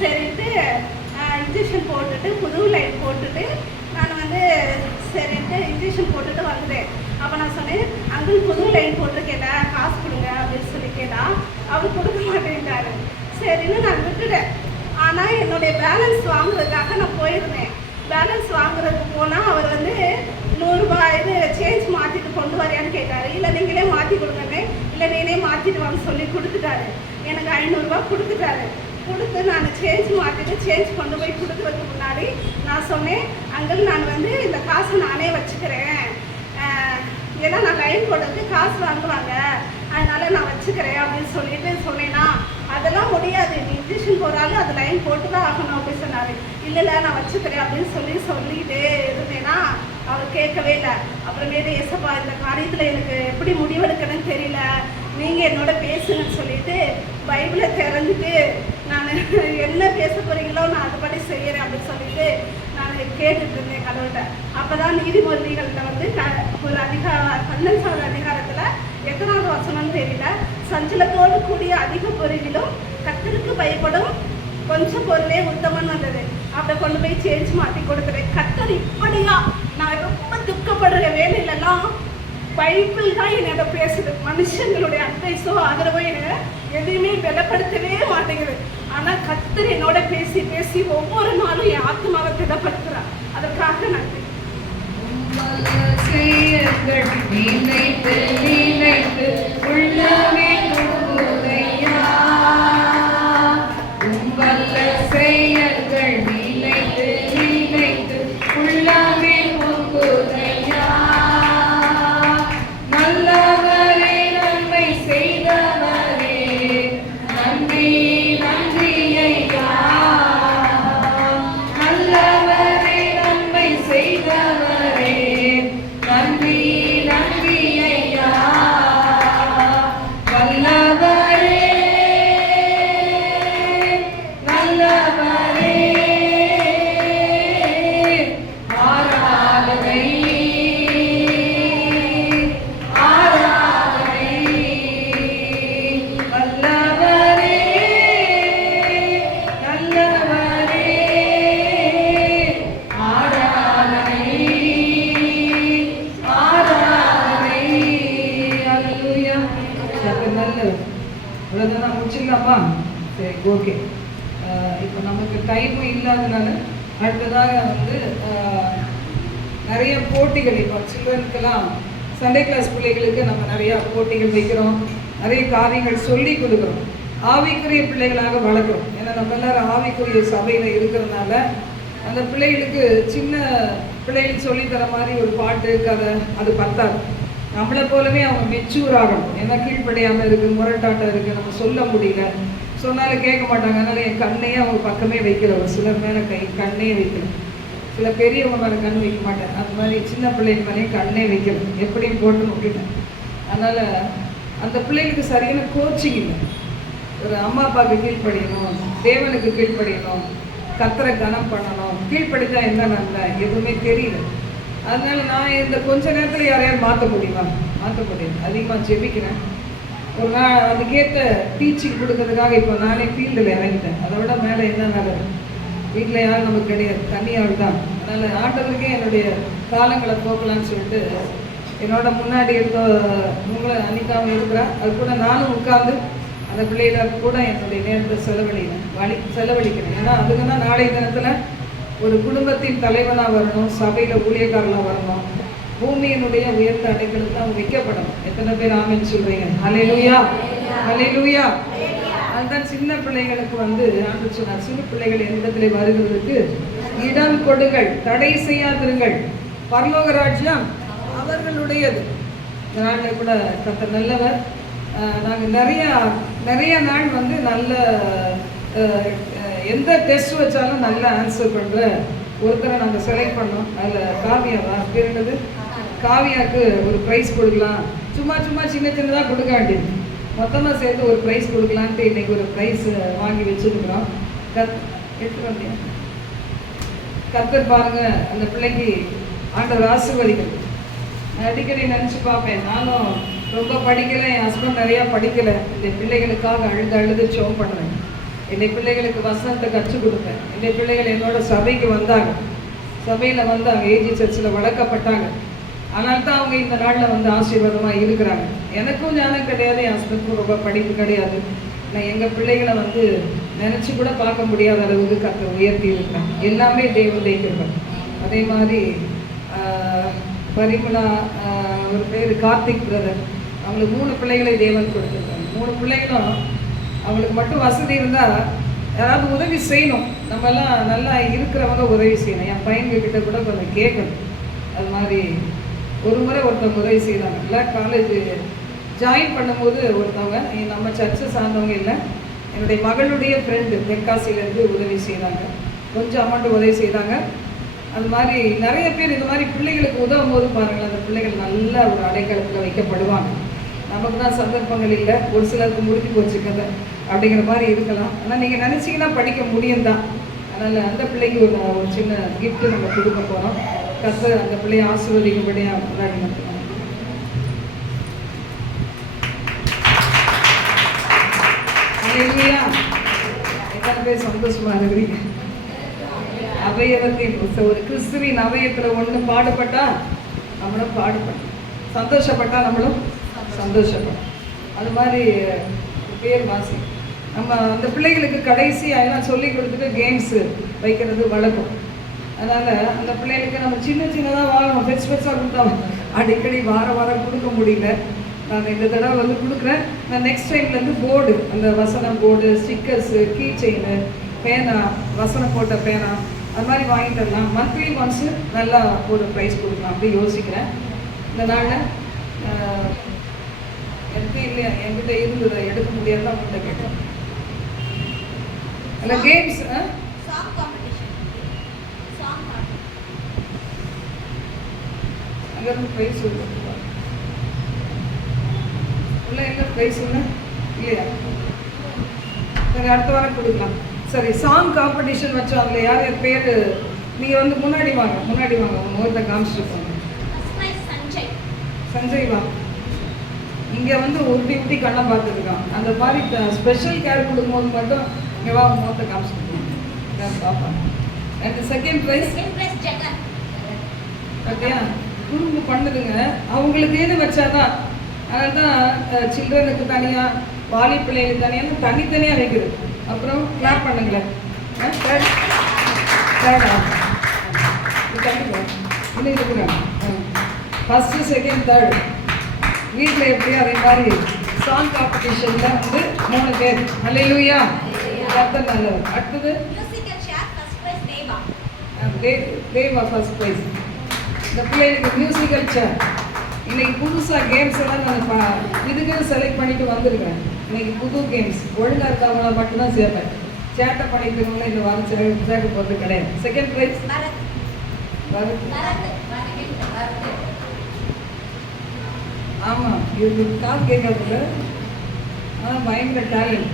சரின்ட்டு இன்ஜெக்ஷன் போட்டுட்டு புது லைன் போட்டுட்டு நான் வந்து சரின்ட்டு இன்ஜெக்ஷன் போட்டுட்டு வந்துட்டேன். அப்போ நான் சொன்னேன், அங்கிள் புது லைன் போட்டிருக்கேன், காசு கொடுங்க அப்படின்னு சொல்லி கேட்டால் அவர் கொடுக்க மாட்டேன்ட்டாரு. சரின்னு நான் விட்டுட்டேன். ஆனால் என்னுடைய பேலன்ஸ் வாங்குறதுக்காக நான் போயிருந்தேன். பேலன்ஸ் வாங்குறதுக்கு போனால் அவர் வந்து 100 ரூபாய் இது சேஞ்ச் மாற்றிட்டு கொண்டு வரையான்னு கேட்டார். இல்லை நீங்களே மாற்றி கொடுங்கன்னு, இல்லை நீனே மாற்றிட்டு வாங்க சொல்லி கொடுத்துட்டாரு. எனக்கு 500 ரூபா கொடுத்துட்டாரு. கொடுத்து நான் சேஞ்ச் மாற்றிட்டு சேஞ்ச் கொண்டு போய் கொடுக்குறதுக்கு முன்னாடி நான் சொன்னேன், அங்கிள் நான் வந்து இந்த காசை நானே வச்சுக்கிறேன், போடுறதுக்கு காசு வாங்குவாங்க, அதனால நான் வச்சுக்கிறேன் அப்படின்னு சொல்லிட்டு சொன்னேன்னா, அதெல்லாம் முடியாது, நீ இன்ஜெக்ஷன் போடுறாலும் அது லைன் போட்டு தான் ஆகணும் அப்படின்னு சொன்னார். இல்லை நான் வச்சுக்கிறேன் அப்படின்னு சொல்லிட்டு இருந்தேன்னா அவர் கேட்கவே இல்லை. அப்புறமேட்டு ஏசப்பா இந்த காரியத்தில் எனக்கு எப்படி முடிவெடுக்கணும்னு தெரியல, நீங்கள் என்னோட பேசுங்கன்னு சொல்லிட்டு பைபிளை திறந்துட்டு நான் என்ன பேச போகிறீங்களோ நான் அதுபடி செய்கிறேன் அப்படின்னு சொல்லிட்டு நான் கேட்டுட்டு இருந்தேன் கடவுள்கிட்ட. அப்போ தான் நீதிமொழிகள்கிட்ட வந்து ஒரு 12வது அதிகாரத்தில் எத்தனாவது வசனம்னு தெரியல, சஞ்சலத்தோடு கூடிய அதிக பொருளிலும் கர்த்தருக்கு பயப்படும் கொஞ்சம் பொருளே உத்தமன் வந்தது. அப்படி கொண்டு போய் சேஞ்ச் மாற்றி கொடுக்குறேன். கர்த்தர் இப்படியா, நான் ரொம்ப துக்கப்படுற வேலையிலலாம் பைபிள் தான் என்னோட பேசுது. மனுஷங்களுடைய அட்வைஸோ ஆதரவோ என்னை எதையுமே பலப்படுத்தவே மாட்டேங்குது. ஆனால் கர்த்தர் என்னோட பேசி பேசி ஒவ்வொரு நாளும் என் ஆத்மாவை திடப்படுத்துகிறார். அதற்காக நன்றி. அவ்வளோதான் முடிச்சிடலாமா? சரி, ஓகே. இப்போ நமக்கு டைமும் இல்லாதனால அடுத்ததாக வந்து நிறைய போட்டிகள், இப்போ சில்ட்ரனுக்கெல்லாம் சண்டே கிளாஸ் பிள்ளைகளுக்கு நம்ம நிறையா போட்டிகள் வைக்கிறோம், நிறைய காரியங்கள் சொல்லி கொடுக்குறோம், ஆவிக்குரிய பிள்ளைகளாக வளர்க்குறோம். ஏன்னா நம்ம எல்லாரும் ஆவிக்குரிய சபையில் இருக்கிறதுனால அந்த பிள்ளைகளுக்கு சின்ன பிள்ளைகளுக்கு சொல்லித்தர மாதிரி ஒரு பாட்டு கதை அது பத்தாது. நம்மளை போலவே அவங்க மெச்சூர் ஆகணும். ஏன்னா கீழ்ப்படியாமல் இருக்குது, முரட்டாட்டம் இருக்குது, நம்ம சொல்ல முடியல, சொன்னாலும் கேட்க மாட்டாங்க. அதனால் என் கண்ணையே அவங்க பக்கமே வைக்கல. ஒரு சிலர் மேலே கண்ணே வைக்கல, சில பெரியவங்க மேலே கண் வைக்க மாட்டேன். அது மாதிரி சின்ன பிள்ளைங்க மேலேயும் கண்ணே வைக்கணும், எப்படியும் போட்டு நோக்கிட்டேன். அதனால் அந்த பிள்ளைகளுக்கு சரியான கோச்சிங் இல்லை. ஒரு அம்மா அப்பாவுக்கு கீழ்ப்படியணும், தேவனுக்கு கீழ்ப்படியணும், கர்த்தரை கனம் பண்ணணும், கீழ்ப்படித்தா என்ன நல்ல எதுவுமே தெரியல. அதனால நான் இந்த கொஞ்ச நேரத்தில் யாரையாவது மாற்ற முடியுமா? மாற்ற முடியாது. அதிகமாக ஜெபிக்கிறேன். ஒரு நாள் அதுக்கேற்ற டீச்சிங் கொடுக்கறதுக்காக இப்போ நானே ஃபீல்டில் இறங்கிட்டேன். அதை விட மேலே என்ன நல்லது? வீட்டில் யாரும் நமக்கு கிடையாது, தனியாள் தான். அதனால் ஆண்டவருக்கே என்னுடைய காலங்களை போக்கலான்னு சொல்லிட்டு என்னோட முன்னாடி இருந்த உங்களை அன்னிக்காமல் இருக்கிறா, அது கூட நானும் உட்காந்து அந்த பிள்ளைகளுக்கு கூட என்னுடைய நேரத்தை செலவழிக்கிறேன். ஏன்னா அதுக்குன்னா நாளைய தினத்தில் ஒரு குடும்பத்தின் தலைவனாக வரணும், சபையில் ஊழியக்காரனாக வரணும், பூமியினுடைய உயர்ந்த அடைகளுக்கு தான் வைக்கப்படணும். எத்தனை பேர் ஆமென் சொல்றீங்க? ஹல்லேலூயா, ஹல்லேலூயா. அதுதான் சின்ன பிள்ளைகளுக்கு வந்து ஆண்டு சொன்னார், சிறு பிள்ளைகள் என்னிடத்திலே வருகிறதுக்கு இடம் கொடுங்கள், தடை செய்யாதிருங்கள், பரலோக ராஜ்யம் அவர்களுடையது. இந்த நாளில் கூட கர்த்தர் நல்லவர். நாங்கள் நிறைய நாள் வந்து நல்ல எந்த டெஸ்ட் வச்சாலும் நல்லா ஆன்சர் பண்ணுற ஒருத்தரை நாங்கள் செலக்ட் பண்ணோம். அதில் காவியாவா பேர் என்னது? காவியாவுக்கு ஒரு ப்ரைஸ் கொடுக்கலாம். சும்மா சின்னதாக கொடுக்க வேண்டியது, மொத்தமாக சேர்த்து ஒரு ப்ரைஸ் கொடுக்கலான்ட்டு இன்றைக்கி ஒரு ப்ரைஸ் வாங்கி வச்சுருக்குறோம். எடுத்து வந்தேன். கர்த்தர் பாருங்கள், அந்த பிள்ளைக்கு ஆண்டவர் ஆசீர்வதிக்கணும். அடிக்கடி நினச்சி பார்ப்பேன், நானும் ரொம்ப படிக்கலை, என் ஹஸ்பண்ட் நிறையா படிக்கலை, இந்த பிள்ளைகளுக்காக அழுது ஜெபம் பண்ணுறேன். என்னை பிள்ளைகளுக்கு வசனத்தை கற்றுக் கொடுப்பேன். என்னை பிள்ளைகள் என்னோட சபைக்கு வந்தாங்க, சபையில் வந்தாங்க, ஏஜி சர்ச்சில் வளர்க்கப்பட்டாங்க. அதனால தான் அவங்க இந்த நாளில் வந்து ஆசீர்வாதமாக இருக்கிறாங்க. எனக்கும் ஞானம் கிடையாது, என் ஹஸ்பண்டுக்கும் ரொம்ப படிப்பு கிடையாது. நான் எங்கள் பிள்ளைகளை வந்து நினச்சி கூட பார்க்க முடியாத அளவுக்கு கர்த்தர் உயர்த்தி இருக்கிறேன். எல்லாமே தேவனுடைய கிருபை. அதே மாதிரி பரிமளா ஒரு பேர் கார்த்திக் பிரதர், அவங்களுக்கு 3 பிள்ளைகளை தேவன் கொடுத்துருக்காங்க. 3 பிள்ளைகளும் அவங்களுக்கு மட்டும் வசதி இருந்தால் யாராவது உதவி செய்யணும். நம்மெல்லாம் நல்லா இருக்கிறவங்க உதவி செய்யணும். என் பையன்கிட்ட கூட கொஞ்சம் கேட்கணும். அது மாதிரி ஒரு முறை ஒருத்தவங்க உதவி செய்தாங்க இல்லை, காலேஜ் ஜாயின் பண்ணும்போது ஒருத்தவங்க நம்ம சர்ச்சை சார்ந்தவங்க இல்லை, என்னுடைய மகளுடைய ஃப்ரெண்டு தென்காசியிலேருந்து உதவி செய்தாங்க. கொஞ்சம் அமௌண்ட் உதவி செய்தாங்க. அது மாதிரி நிறைய பேர் இது மாதிரி பிள்ளைகளுக்கு உதவும் போது பாருங்களேன், அந்த பிள்ளைகள் நல்ல ஒரு அடைக்கலத்தில் வைக்கப்படுவாங்க. நமக்கு தான் சந்தர்ப்பங்கள் இல்லை, ஒரு சிலருக்கு முடிஞ்சு போச்சு கதை அப்படிங்கிற மாதிரி இருக்கலாம். ஆனால் நீங்கள் நினச்சிங்கன்னா படிக்க முடியும் தான். அதனால் அந்த பிள்ளைக்கு ஒரு சின்ன கிஃப்ட்டு நம்ம கொடுக்க போகிறோம். கர்த்தர் அந்த பிள்ளையை ஆசீர்வதிக்கும்படியாக முன்னாடி நடத்துவாங்க. இல்லையா? எத்தனை பேர் சந்தோஷமா இருக்கிறீங்க? அவயவத்தின் ஒரு கிறிஸ்துவின் அவயத்தில் ஒன்று பாடுபட்டா நம்மளும் பாடுபட்டோம், சந்தோஷப்பட்டா நம்மளும் சந்தோஷப்படும். அது மாதிரி பேர் வாசி நம்ம அந்த பிள்ளைகளுக்கு கடைசி அதெல்லாம் சொல்லி கொடுத்துட்டு கேம்ஸு வைக்கிறது வழக்கம். அதனால் அந்த பிள்ளைகளுக்கு நம்ம சின்ன சின்னதாக வாங்கணும், பெருசாக கொடுத்தா அடிக்கடி வாரம் கொடுக்க முடியல. நான் இந்த தடவை வந்து கொடுக்குறேன். நான் நெக்ஸ்ட் டைம்லேருந்து போர்டு, அந்த வசனம் போர்டு, ஸ்டிக்கர்ஸு, கீ செயினு, பேனா, வசனம் போட்ட பேனா, அது மாதிரி வாங்கிட்டு வரலாம். மந்த்லி ஒன்ஸு நல்லா ஒரு ப்ரைஸ் கொடுக்கலாம் அப்படி யோசிக்கிறேன். இந்த நாளில் எனக்கு இல்லையா, என்கிட்ட இருந்ததை எடுக்க முடியாது தான் உங்கள்கிட்ட கேட்டேன். இல்லை கேம்ஸ் சாங் காம்படிஷன், சாங் அங்கேருந்து ப்ரைஸ் கொடுத்துருவா உள்ள என்ன ப்ரைஸ் ஒன்று இல்லையா? சரி, அடுத்த வாரம் கொடுக்கலாம். சரி, சாங் காம்படிஷன் வச்சோம். அதில் யார் யார் பேர் நீங்கள் வந்து முன்னாடி வாங்க உங்கள் முகத்தை காமிச்சிருக்கோங்க. சஞ்சய் வா. இங்கே வந்து உருட்டி கண்ணை பார்த்துருக்கான். அந்த மாதிரி ஸ்பெஷல் கேர் கொடுக்கும்போது மட்டும் இங்கே வா, முகத்தை காமிச்சிருக்கோம் பார்ப்பேன். அண்ட் செகண்ட் ப்ரைஸ் பார்த்தியா, குறும்பு பண்ணுதுங்க. அவங்களுக்குன்னு வச்சாதான். அதனால தான் சில்ட்ரனுக்கு தனியாக, வாலி பிள்ளைகளுக்கு தனித்தனியாக வைக்குது. அப்புறம் கிளாப் பண்ணுங்களேன். தேர்டா இன்னும் இருக்கிறாங்க. First, second, third. வீட்டில் எப்படியோ அதே மாதிரி சாங் காம்படிஷனில் வந்து 3 பேர். அல்லேலூயா, கர்த்தர் நல்லவர். அடுத்தது தேவா ஃபர்ஸ்ட் ப்ரைஸ். இந்த பிள்ளைகளுக்கு மியூசிக்கல் சேர். இன்னைக்கு புதுசாக கேம்ஸ் எல்லாம் நான் இதுக்குன்னு செலக்ட் பண்ணிட்டு வந்திருக்கேன். இன்னைக்கு புது கேம்ஸ் ஒழுங்காக இருக்கவங்கள மட்டும்தான் சேர்ப்பேன். சேட்டை பண்ணிக்கிறவங்கள இந்த வாரம் சேர்க்க போகிறது கிடையாது. செகண்ட் ப்ரைஸ் ஆமாம், இது கால் கேட்கறதுல ஆனால் பயங்கர டேலண்ட்.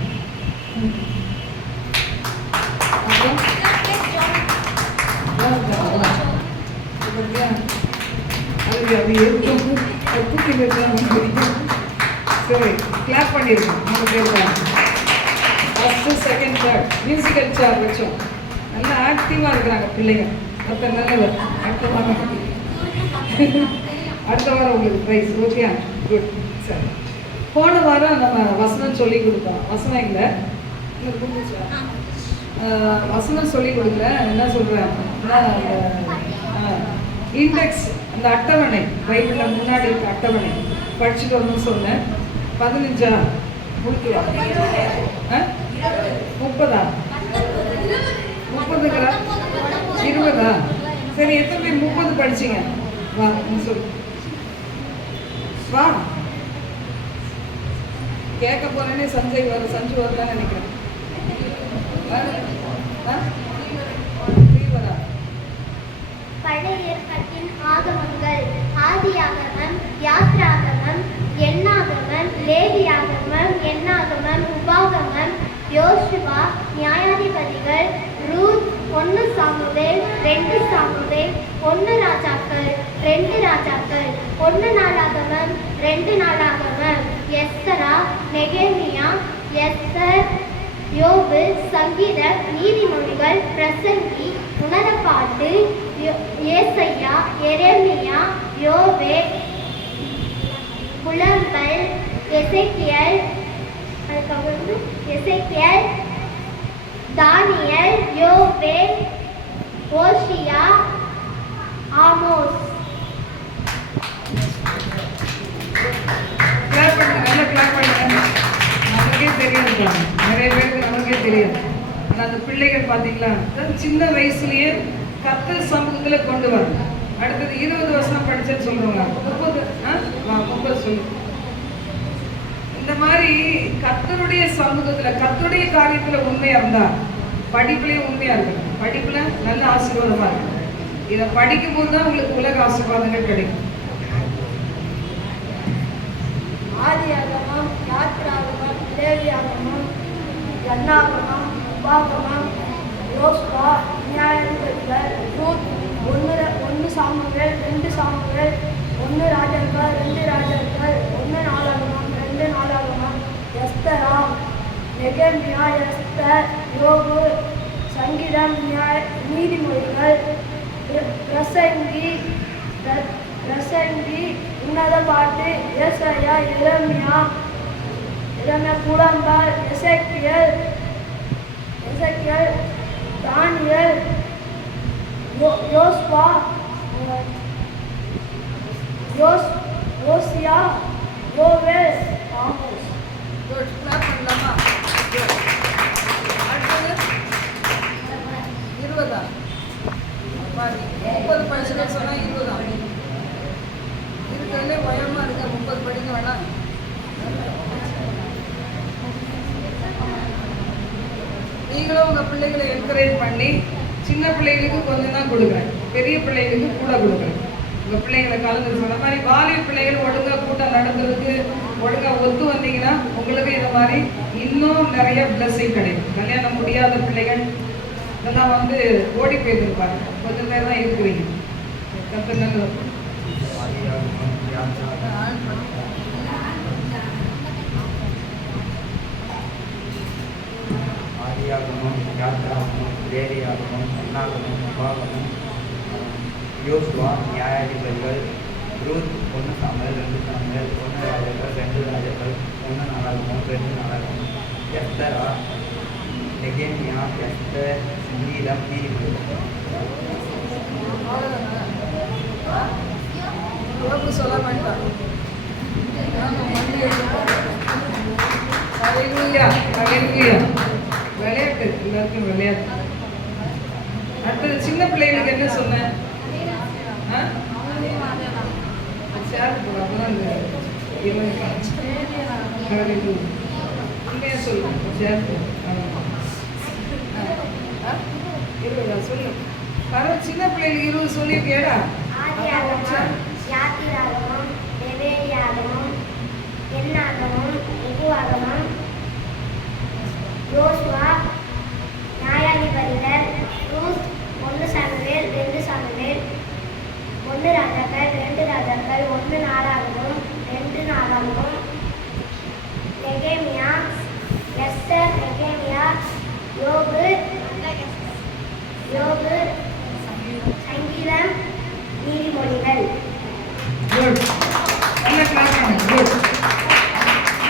அப்புறம் அது இருக்கும் குட்டி பேசலாம். சரி, கிளாப் பண்ணியிருக்கோம். 3 பேர் தான். First, second, third musical chair வச்சோம். நல்லா ஆக்டிவாக இருக்கிறாங்க பிள்ளைங்க. அப்போ நல்லவர். அடுத்த வாரம் உங்களுக்கு ப்ரைஸ். Okay, good. சரி, போன வாரம் நம்ம வசனம் சொல்லி கொடுத்தோம். வசனம் இல்லை, வசனம் சொல்லி கொடுக்கல. என்ன சொல்கிறேன், இண்டெக்ஸ், அந்த அட்டவணை, பைபிளில் முன்னாடி இருக்க அட்டவணை படிச்சுட்டு வரணும்னு சொன்னேன். 15 முடிச்சுவா? 30 30ங்களா? 20? சரி, எத்தனை பேர் 30 படிச்சிங்க? வா, சொல்லு வா. கேட்க போறேன்னே சஞ்சு வரலான்னு நினைக்கிறேன். பழைய ஏற்பாட்டின் ஆகமங்கள்: ஆதியாகமம், யாத்ராகமம், எண்ணாகமம், லேவியாகமம், எண்ணாகமம், உபாகமம், யோசுவா, நியாயாதிபதிகள், ரூத், 1 சாமுவேல், 2 சாமுவேல், 1 ராஜாக்கள், 2 ராஜாக்கள், 1 நாளாகமம், 2 நாளாகமம், எஸ்தரா, நெகேமியா, எஸ்தர், யோபு, சங்கீதம், நீதிமொழிகள், பிரசங்கி, உணரப்பாட்டு, ஏசையா, எரேமியா, யோவே, புலம்பல், எசேக்கியேல், அதுக்கப்புறம் எசேக்கியேல், தானியேல், யோவேல், ஓசியா, ஆமோஸ். நமக்கே தெரியாது, நிறைய பேருக்கு நமக்கே தெரியாது. ஆனால் அந்த பிள்ளைகள் பார்த்தீங்களா, சின்ன வயசுலயே கர்த்தர் சமூகத்தில் கொண்டு வரணும். அடுத்தது 20 வருஷம் படிச்சேன்னு சொல்றவங்க 30 30 சொல்லு. இந்த மாதிரி கர்த்தருடைய சமூகத்துல கர்த்தருடைய காரியத்துல உண்மையா இருந்தா படிப்புலயும் உண்மையா இருக்கணும். படிப்புல நல்ல ஆசீர்வாதமா இருக்கும். இதை படிக்கும் போது தான் உங்களுக்கு உலக ஆசீர்வாதங்கள் கிடைக்கும். ஆதியாகமம், யாத்திராகமம், லேவியாகமம், எண்ணாகமம், உபாகமம், யோசுவா, நியாயாதிபதிகள், ரூத், 1 சாமுவேல், 2 சாமுவேல், 1 ராஜாக்கள், 2 ராஜாக்கள், 1 நாளாகமம், 2 நாளாகமம், எஸ்தரா, நெகேமியா, எஸ்தர், யோபு, சங்கீதம், நீதிமொழிகள், பிரசங்கி, உன்னத பாட்டு, ஏசாயா, எரேமியா, புலம்பல், எசேக்கியேல், தானியேல், யோசுவா, யோசியா, யோவேல், ஆமோஸ். Good. Clap பண்ணலாமா? Good. அடுத்தது 20. பாரு, 30 படிச்சுன்னு சொன்னா 20. இருக்கிறதுலே பயமா இருக்க 30 படிக்க வேணாம். நீங்களும் உங்க பிள்ளைகளை என்கரேஜ் பண்ணி சின்ன பிள்ளைகளுக்கு கொஞ்சம் தான் கொடுக்குறேன், பெரிய பிள்ளைகளுக்கு கூட கொடுக்குறேன். உங்க பிள்ளைங்களை கலந்து சொன்ன மாதிரி வாலிப பிள்ளைகள் ஒழுங்கா கூட்டம் நடத்துறதுக்கு ஒழுங்கா ஒத்து வந்தீங்கன்னா உங்களுக்கு இந்த மாதிரி இன்னும் நிறைய பிளஸிங் கிடைக்கும். கல்யாணம் முடியாத பிள்ளைகள் இதெல்லாம் வந்து ஓடி போயிருப்பாங்க, கொஞ்சம் பேர் தான் இருக்கிறீங்க. கர்த்தர் நல்லவர். ஆதியாகமம், யாத்திராகமம், லேவியாகமம், எண்ணாகமம், உபாகமம், யோசுவா, நியாயாதிபதிகள், ரூத், 1 சாமுவேல், 2 சாமுவேல், 1 ராஜாக்கள், 2 ராஜாக்கள், 1 நாளாகமம், 2 நாளாகமம், எஸ்தரா, நெகேமியா, எஸ்தர், சங்கீதம், நீதிமொழிகள். சொல்ல மாட்டான். விளையாட்டு எல்லாருக்கும் விளையாட்டு. அடுத்தது சின்ன பிள்ளைகளுக்கு என்ன சொன்னேன்? உண்மையா சொல்லுங்க. சொல்லு. சின்ன பிள்ளைகளுக்கு 20 சொல்லியிருக்கேடா. ஆதியாகமம், யாத்திராகமம், லேவியாகமம், எண்ணாகமம், உபாகமம், யோசுவா, நியாயாதிபதிகள், ரூத், 1 சாமுவேல், 2 சாமுவேல், 1 ராஜாக்கள், 2 ராஜாக்கள், 1 நாளாகமம், 2 நாளாகமம், நெகேமியா, எஸ்தர், நெகேமியா, யோபு, சங்கீதம், நீதிமொழிகள். குட். நல்ல கிளாஸ் பண்ணுங்க. குட்.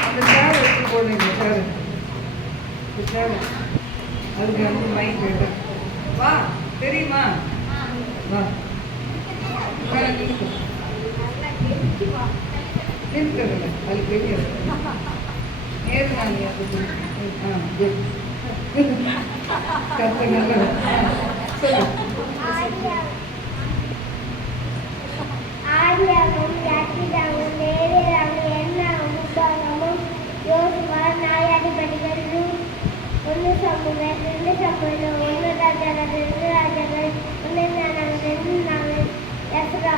அந்த சேர் எடுத்து போடுங்க. சேர் அதுக்கு வந்து மைக் வேணும். வா, தெரியுமா? வா. நிறுத்துறதில்ல, அது தெரியாது. நேரு நான் குட். கருத்து நல்லது. சொல்லு. ஆதியாகமம், யாத்திராகமம், லேவியாகமம், எண்ணாகமம், உபாகமம், யோசுவா, நியாயாதிபதிகள், ரூத், 1 சாமுவேல், 2 சாமுவேல், 1 ராஜாக்கள், 2 ராஜாக்கள், 1 நாளாகமம், 2 நாளாகமம், எஸ்றா.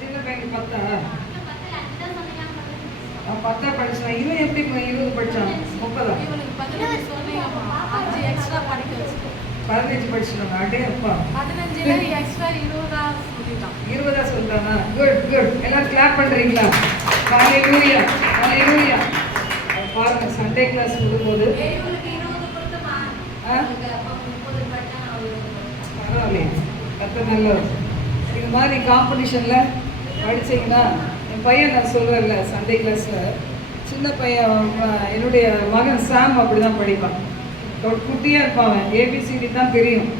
சின்ன பையன் 10 படிச்சான். இவன் எப்படி 20 படிச்சான்? 30. இவனுக்கு 15 சொன்னீங்கம்மா, 5 எக்ஸ்ட்ரா படிக்க வச்சுட்டு 15 படிச்சிட்டான். அடே அப்பா, 15ல எக்ஸ்ட்ரா 20 சொல்லிட்டான். 20 சொல்லிட்டானா? Good good. எல்லாரும் கிளாப் பண்றீங்களா? ஹalleluya ஹalleluya. பாருங்க, சண்டே கிளாஸ் விடும்போது இவனுக்கு 20 கொடுத்தமா, ஆ? அப்ப 30 படிச்சா பரவாயில்லையே, கர்த்தர் நல்லவர். இது மாதிரி காம்படிஷன்ல படிச்சீங்கன்னா, என் பையன் நான் சொல்றேன்ல சண்டே கிளாஸ்ல, சின்ன பையன் என்னுடைய மகன் சாம் அப்படிதான் படிப்பான். குட்டியாக இருப்பான், ஏபிசிடி தான் தெரியும்.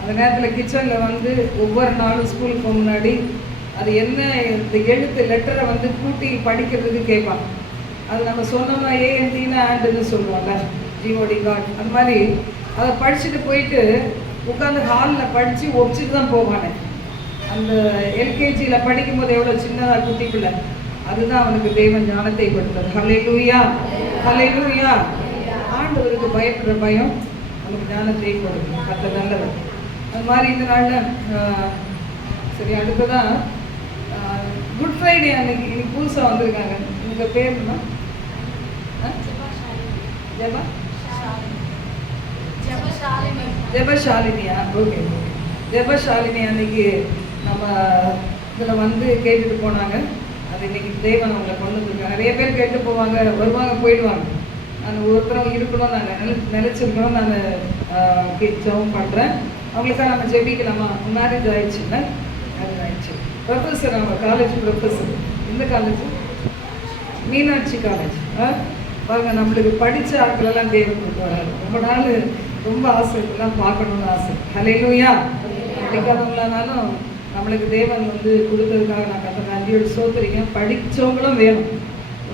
அந்த நேரத்தில் கிச்சனில் வந்து ஒவ்வொரு நாளும் ஸ்கூலுக்கு போக முன்னாடி அது என்ன இந்த எழுத்து லெட்டரை வந்து கூட்டி படிக்கிறதுக்கு கேட்பான். அது நம்ம சொன்னோம்னா ஏஎன்டின்னு ஆண்டுன்னு சொல்லுவோம்ல, ஜிஓடி காட் அந்த மாதிரி அதை படிச்சுட்டு போயிட்டு உட்காந்து ஹாலில் படித்து ஒப்பிச்சுட்டு தான் போவானே. அந்த எல்கேஜியில் படிக்கும்போது எவ்வளோ சின்னதாக குட்டி பிள்ளை, அதுதான் அவனுக்கு தேவன் ஞானத்தை கொடுத்தது. ஹல்லேலூயா, ஹல்லேலூயா. ஆண்டவருக்கு பயப்படுற பயம் நமக்கு ஞானத்தை கொடுக்கும். அது நல்லது. அது மாதிரி இந்த நாளில் சரி, அடுத்ததான் குட் ஃப்ரைடே அன்னைக்கு இன்னைக்கு புதுசாக வந்திருக்காங்க. உங்கள் பேர் என்ன? ஜெபஷாலினியா? ஓகே, ஜெபஷாலினி அன்னைக்கு நம்ம இதில் வந்து கேட்டுட்டு போனாங்க. அது இன்னைக்கு தேவன் அவங்களை கொண்டு வந்துருக்காங்க. நிறைய பேர் கேட்டு போவாங்க, வருவாங்க, போயிடுவாங்க. நான் ஒருத்தரம் இருக்கணும், நான் நினச்சிருக்கணும். நான் ஜெபம் பண்ணுறேன். அவங்களுக்காக நம்ம ஜெபிக்கலாமா? மேரேஜ் ஆயிடுச்சுல்ல? மேரேஜ் ஆயிடுச்சு. ப்ரொஃபஸர், அவங்க காலேஜ் ப்ரொஃபஸர். எந்த காலேஜ்? மீனாட்சி காலேஜ். பாருங்க, நம்மளுக்கு படித்த ஆட்களெல்லாம் தேவன் கொண்டு வராது. ரொம்ப நாள் ரொம்ப ஆசை, இதெல்லாம் பார்க்கணுன்னு ஆசை. ஹல்லேலூயா. படிக்காதவங்களானாலும் நம்மளுக்கு தேவன் வந்து கொடுத்ததுக்காக நான் கத்த நன்றியோடு சோத்துறீங்க. படித்தவங்களும் வேணும்.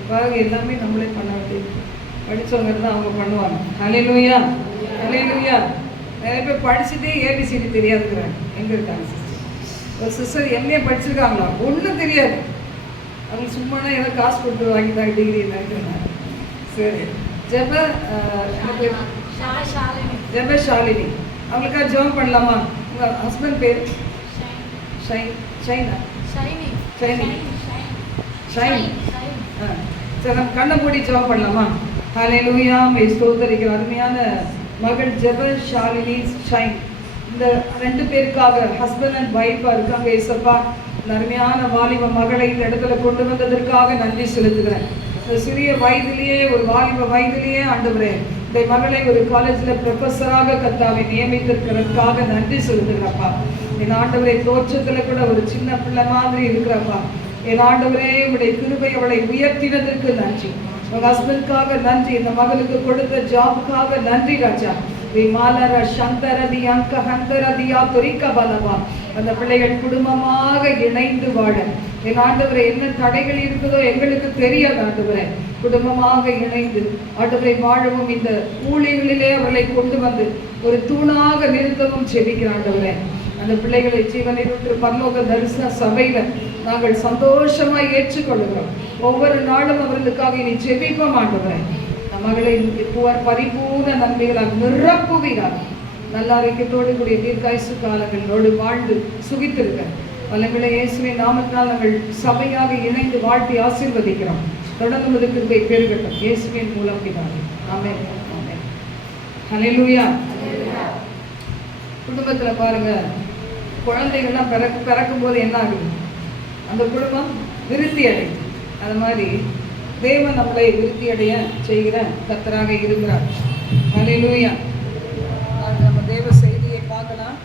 பாருங்க, எல்லாமே நம்மளே பண்ண வேண்டியது. படித்தவங்க தான் அவங்க பண்ணுவாங்க. ஹல்லேலூயா, ஹல்லேலூயா. நிறைய பேர் படிச்சுட்டே ஏபிசிடி தெரியாதுங்கிறாங்க. எங்கே இருக்காங்க சிஸ்டர்? ஒரு சிஸ்டர் எம்ஏ படிச்சிருக்காங்களா? ஒன்றும் தெரியாது. அவங்க சும்மானா ஏதோ காசு கொடுத்து வாங்கிட்டாங்க டிகிரி நினைக்கிறாங்க. சரி, ஜெபஷாலினி. அவங்களுக்காக ஜெபம் பண்ணலாமா? உங்கள் ஹஸ்பண்ட் பேர்? ஷைனா? ஷைனி. ஷைன். சரி, நம்ம கண்ணை மூடி ஜெபம் பண்ணலாமா? ஹல்லேலூயா. ஸ்தோத்திரிக்கிற அருமையான மகள் ஜெபஷாலினி ஷைன். இந்த 2 பேருக்காக ஹஸ்பண்ட் அண்ட் ஒய்ஃபாக இருக்காங்க. ஏசப்பா, இந்த அருமையான வாலிப மகளை இந்த இடத்துல கொண்டு வந்ததற்காக நன்றி செலுத்துகிறேன். இந்த சிறிய வயதிலேயே, ஒரு வாலிப வயதிலேயே ஆண்டவரே, இந்த மகளை ஒரு காலேஜில் ப்ரொஃபஸராக கர்த்தாவை நியமித்திருக்கிறதுக்காக நன்றி செலுத்துகிறப்பா. என் ஆண்டவரை தோற்றத்தில் கூட ஒரு சின்ன பிள்ளை மாதிரி இருக்கிறப்பா. என் ஆண்டவரே, உடைய கிருபை அவளை உயர்த்தினதற்கு நன்றி. உங்கள் ஹஸ்பண்ட்காக நன்றி. இந்த மகளுக்கு கொடுத்த ஜாபுக்காக நன்றி ராஜா. விமாலர சந்தரதி அங்க ஹந்தரதியா தொரிக்க பலவா. அந்த பிள்ளைகள் குடும்பமாக இணைந்து வாழ என் ஆண்டவரை என்ன தடைகள் இருக்குதோ எங்களுக்கு தெரியாது ஆண்டவரை. குடும்பமாக இணைந்து ஆண்டவரை வாழவும், இந்த ஊழியர்களிலே அவர்களை கொண்டு வந்து ஒரு தூணாக நிறுத்தவும் செபிக்கிற ஆண்டவரை. அந்த பிள்ளைகளை ஜீவனில் பரலோக தரிசன சபையில நாங்கள் சந்தோஷமாக ஏற்றுக்கொள்கிறோம். ஒவ்வொரு நாளும் அவர்களுக்காக இனி ஜெபிப்போம் ஆண்டவரை. மகளை பரிபூர்ண நன்மைகளால் நிரப்புவீராக. நல்ல ஆரோக்கியத்தோடு கூடிய தீர்க்காயுசு காலங்களோடு வாழ்ந்து சுகித்திருக்க வல்லமையுள்ள இயேசுவின் நாமத்தினால் நாங்கள் சபையாக இணைந்து வாழ்த்தி ஆசீர்வதிக்கிறோம். தொடர்ந்து முதுகிருபை பெருகட்டும் இயேசுவின் மூலம் பிதாவே. ஆமென், ஆமென். ஹல்லேலூயா. குடும்பத்தில் பாருங்க, குழந்தைகள்லாம் பிறக்கும் போது என்ன ஆகுது? அந்த குடும்பம் விருத்தி அடையுது. அது மாதிரி தேவன் நம்மளை விருத்தி அடைய செய்கிற கர்த்தராக இருக்கிறார். ஹல்லேலூயா. நம்ம தேவ செய்தியை பார்க்கலாம்.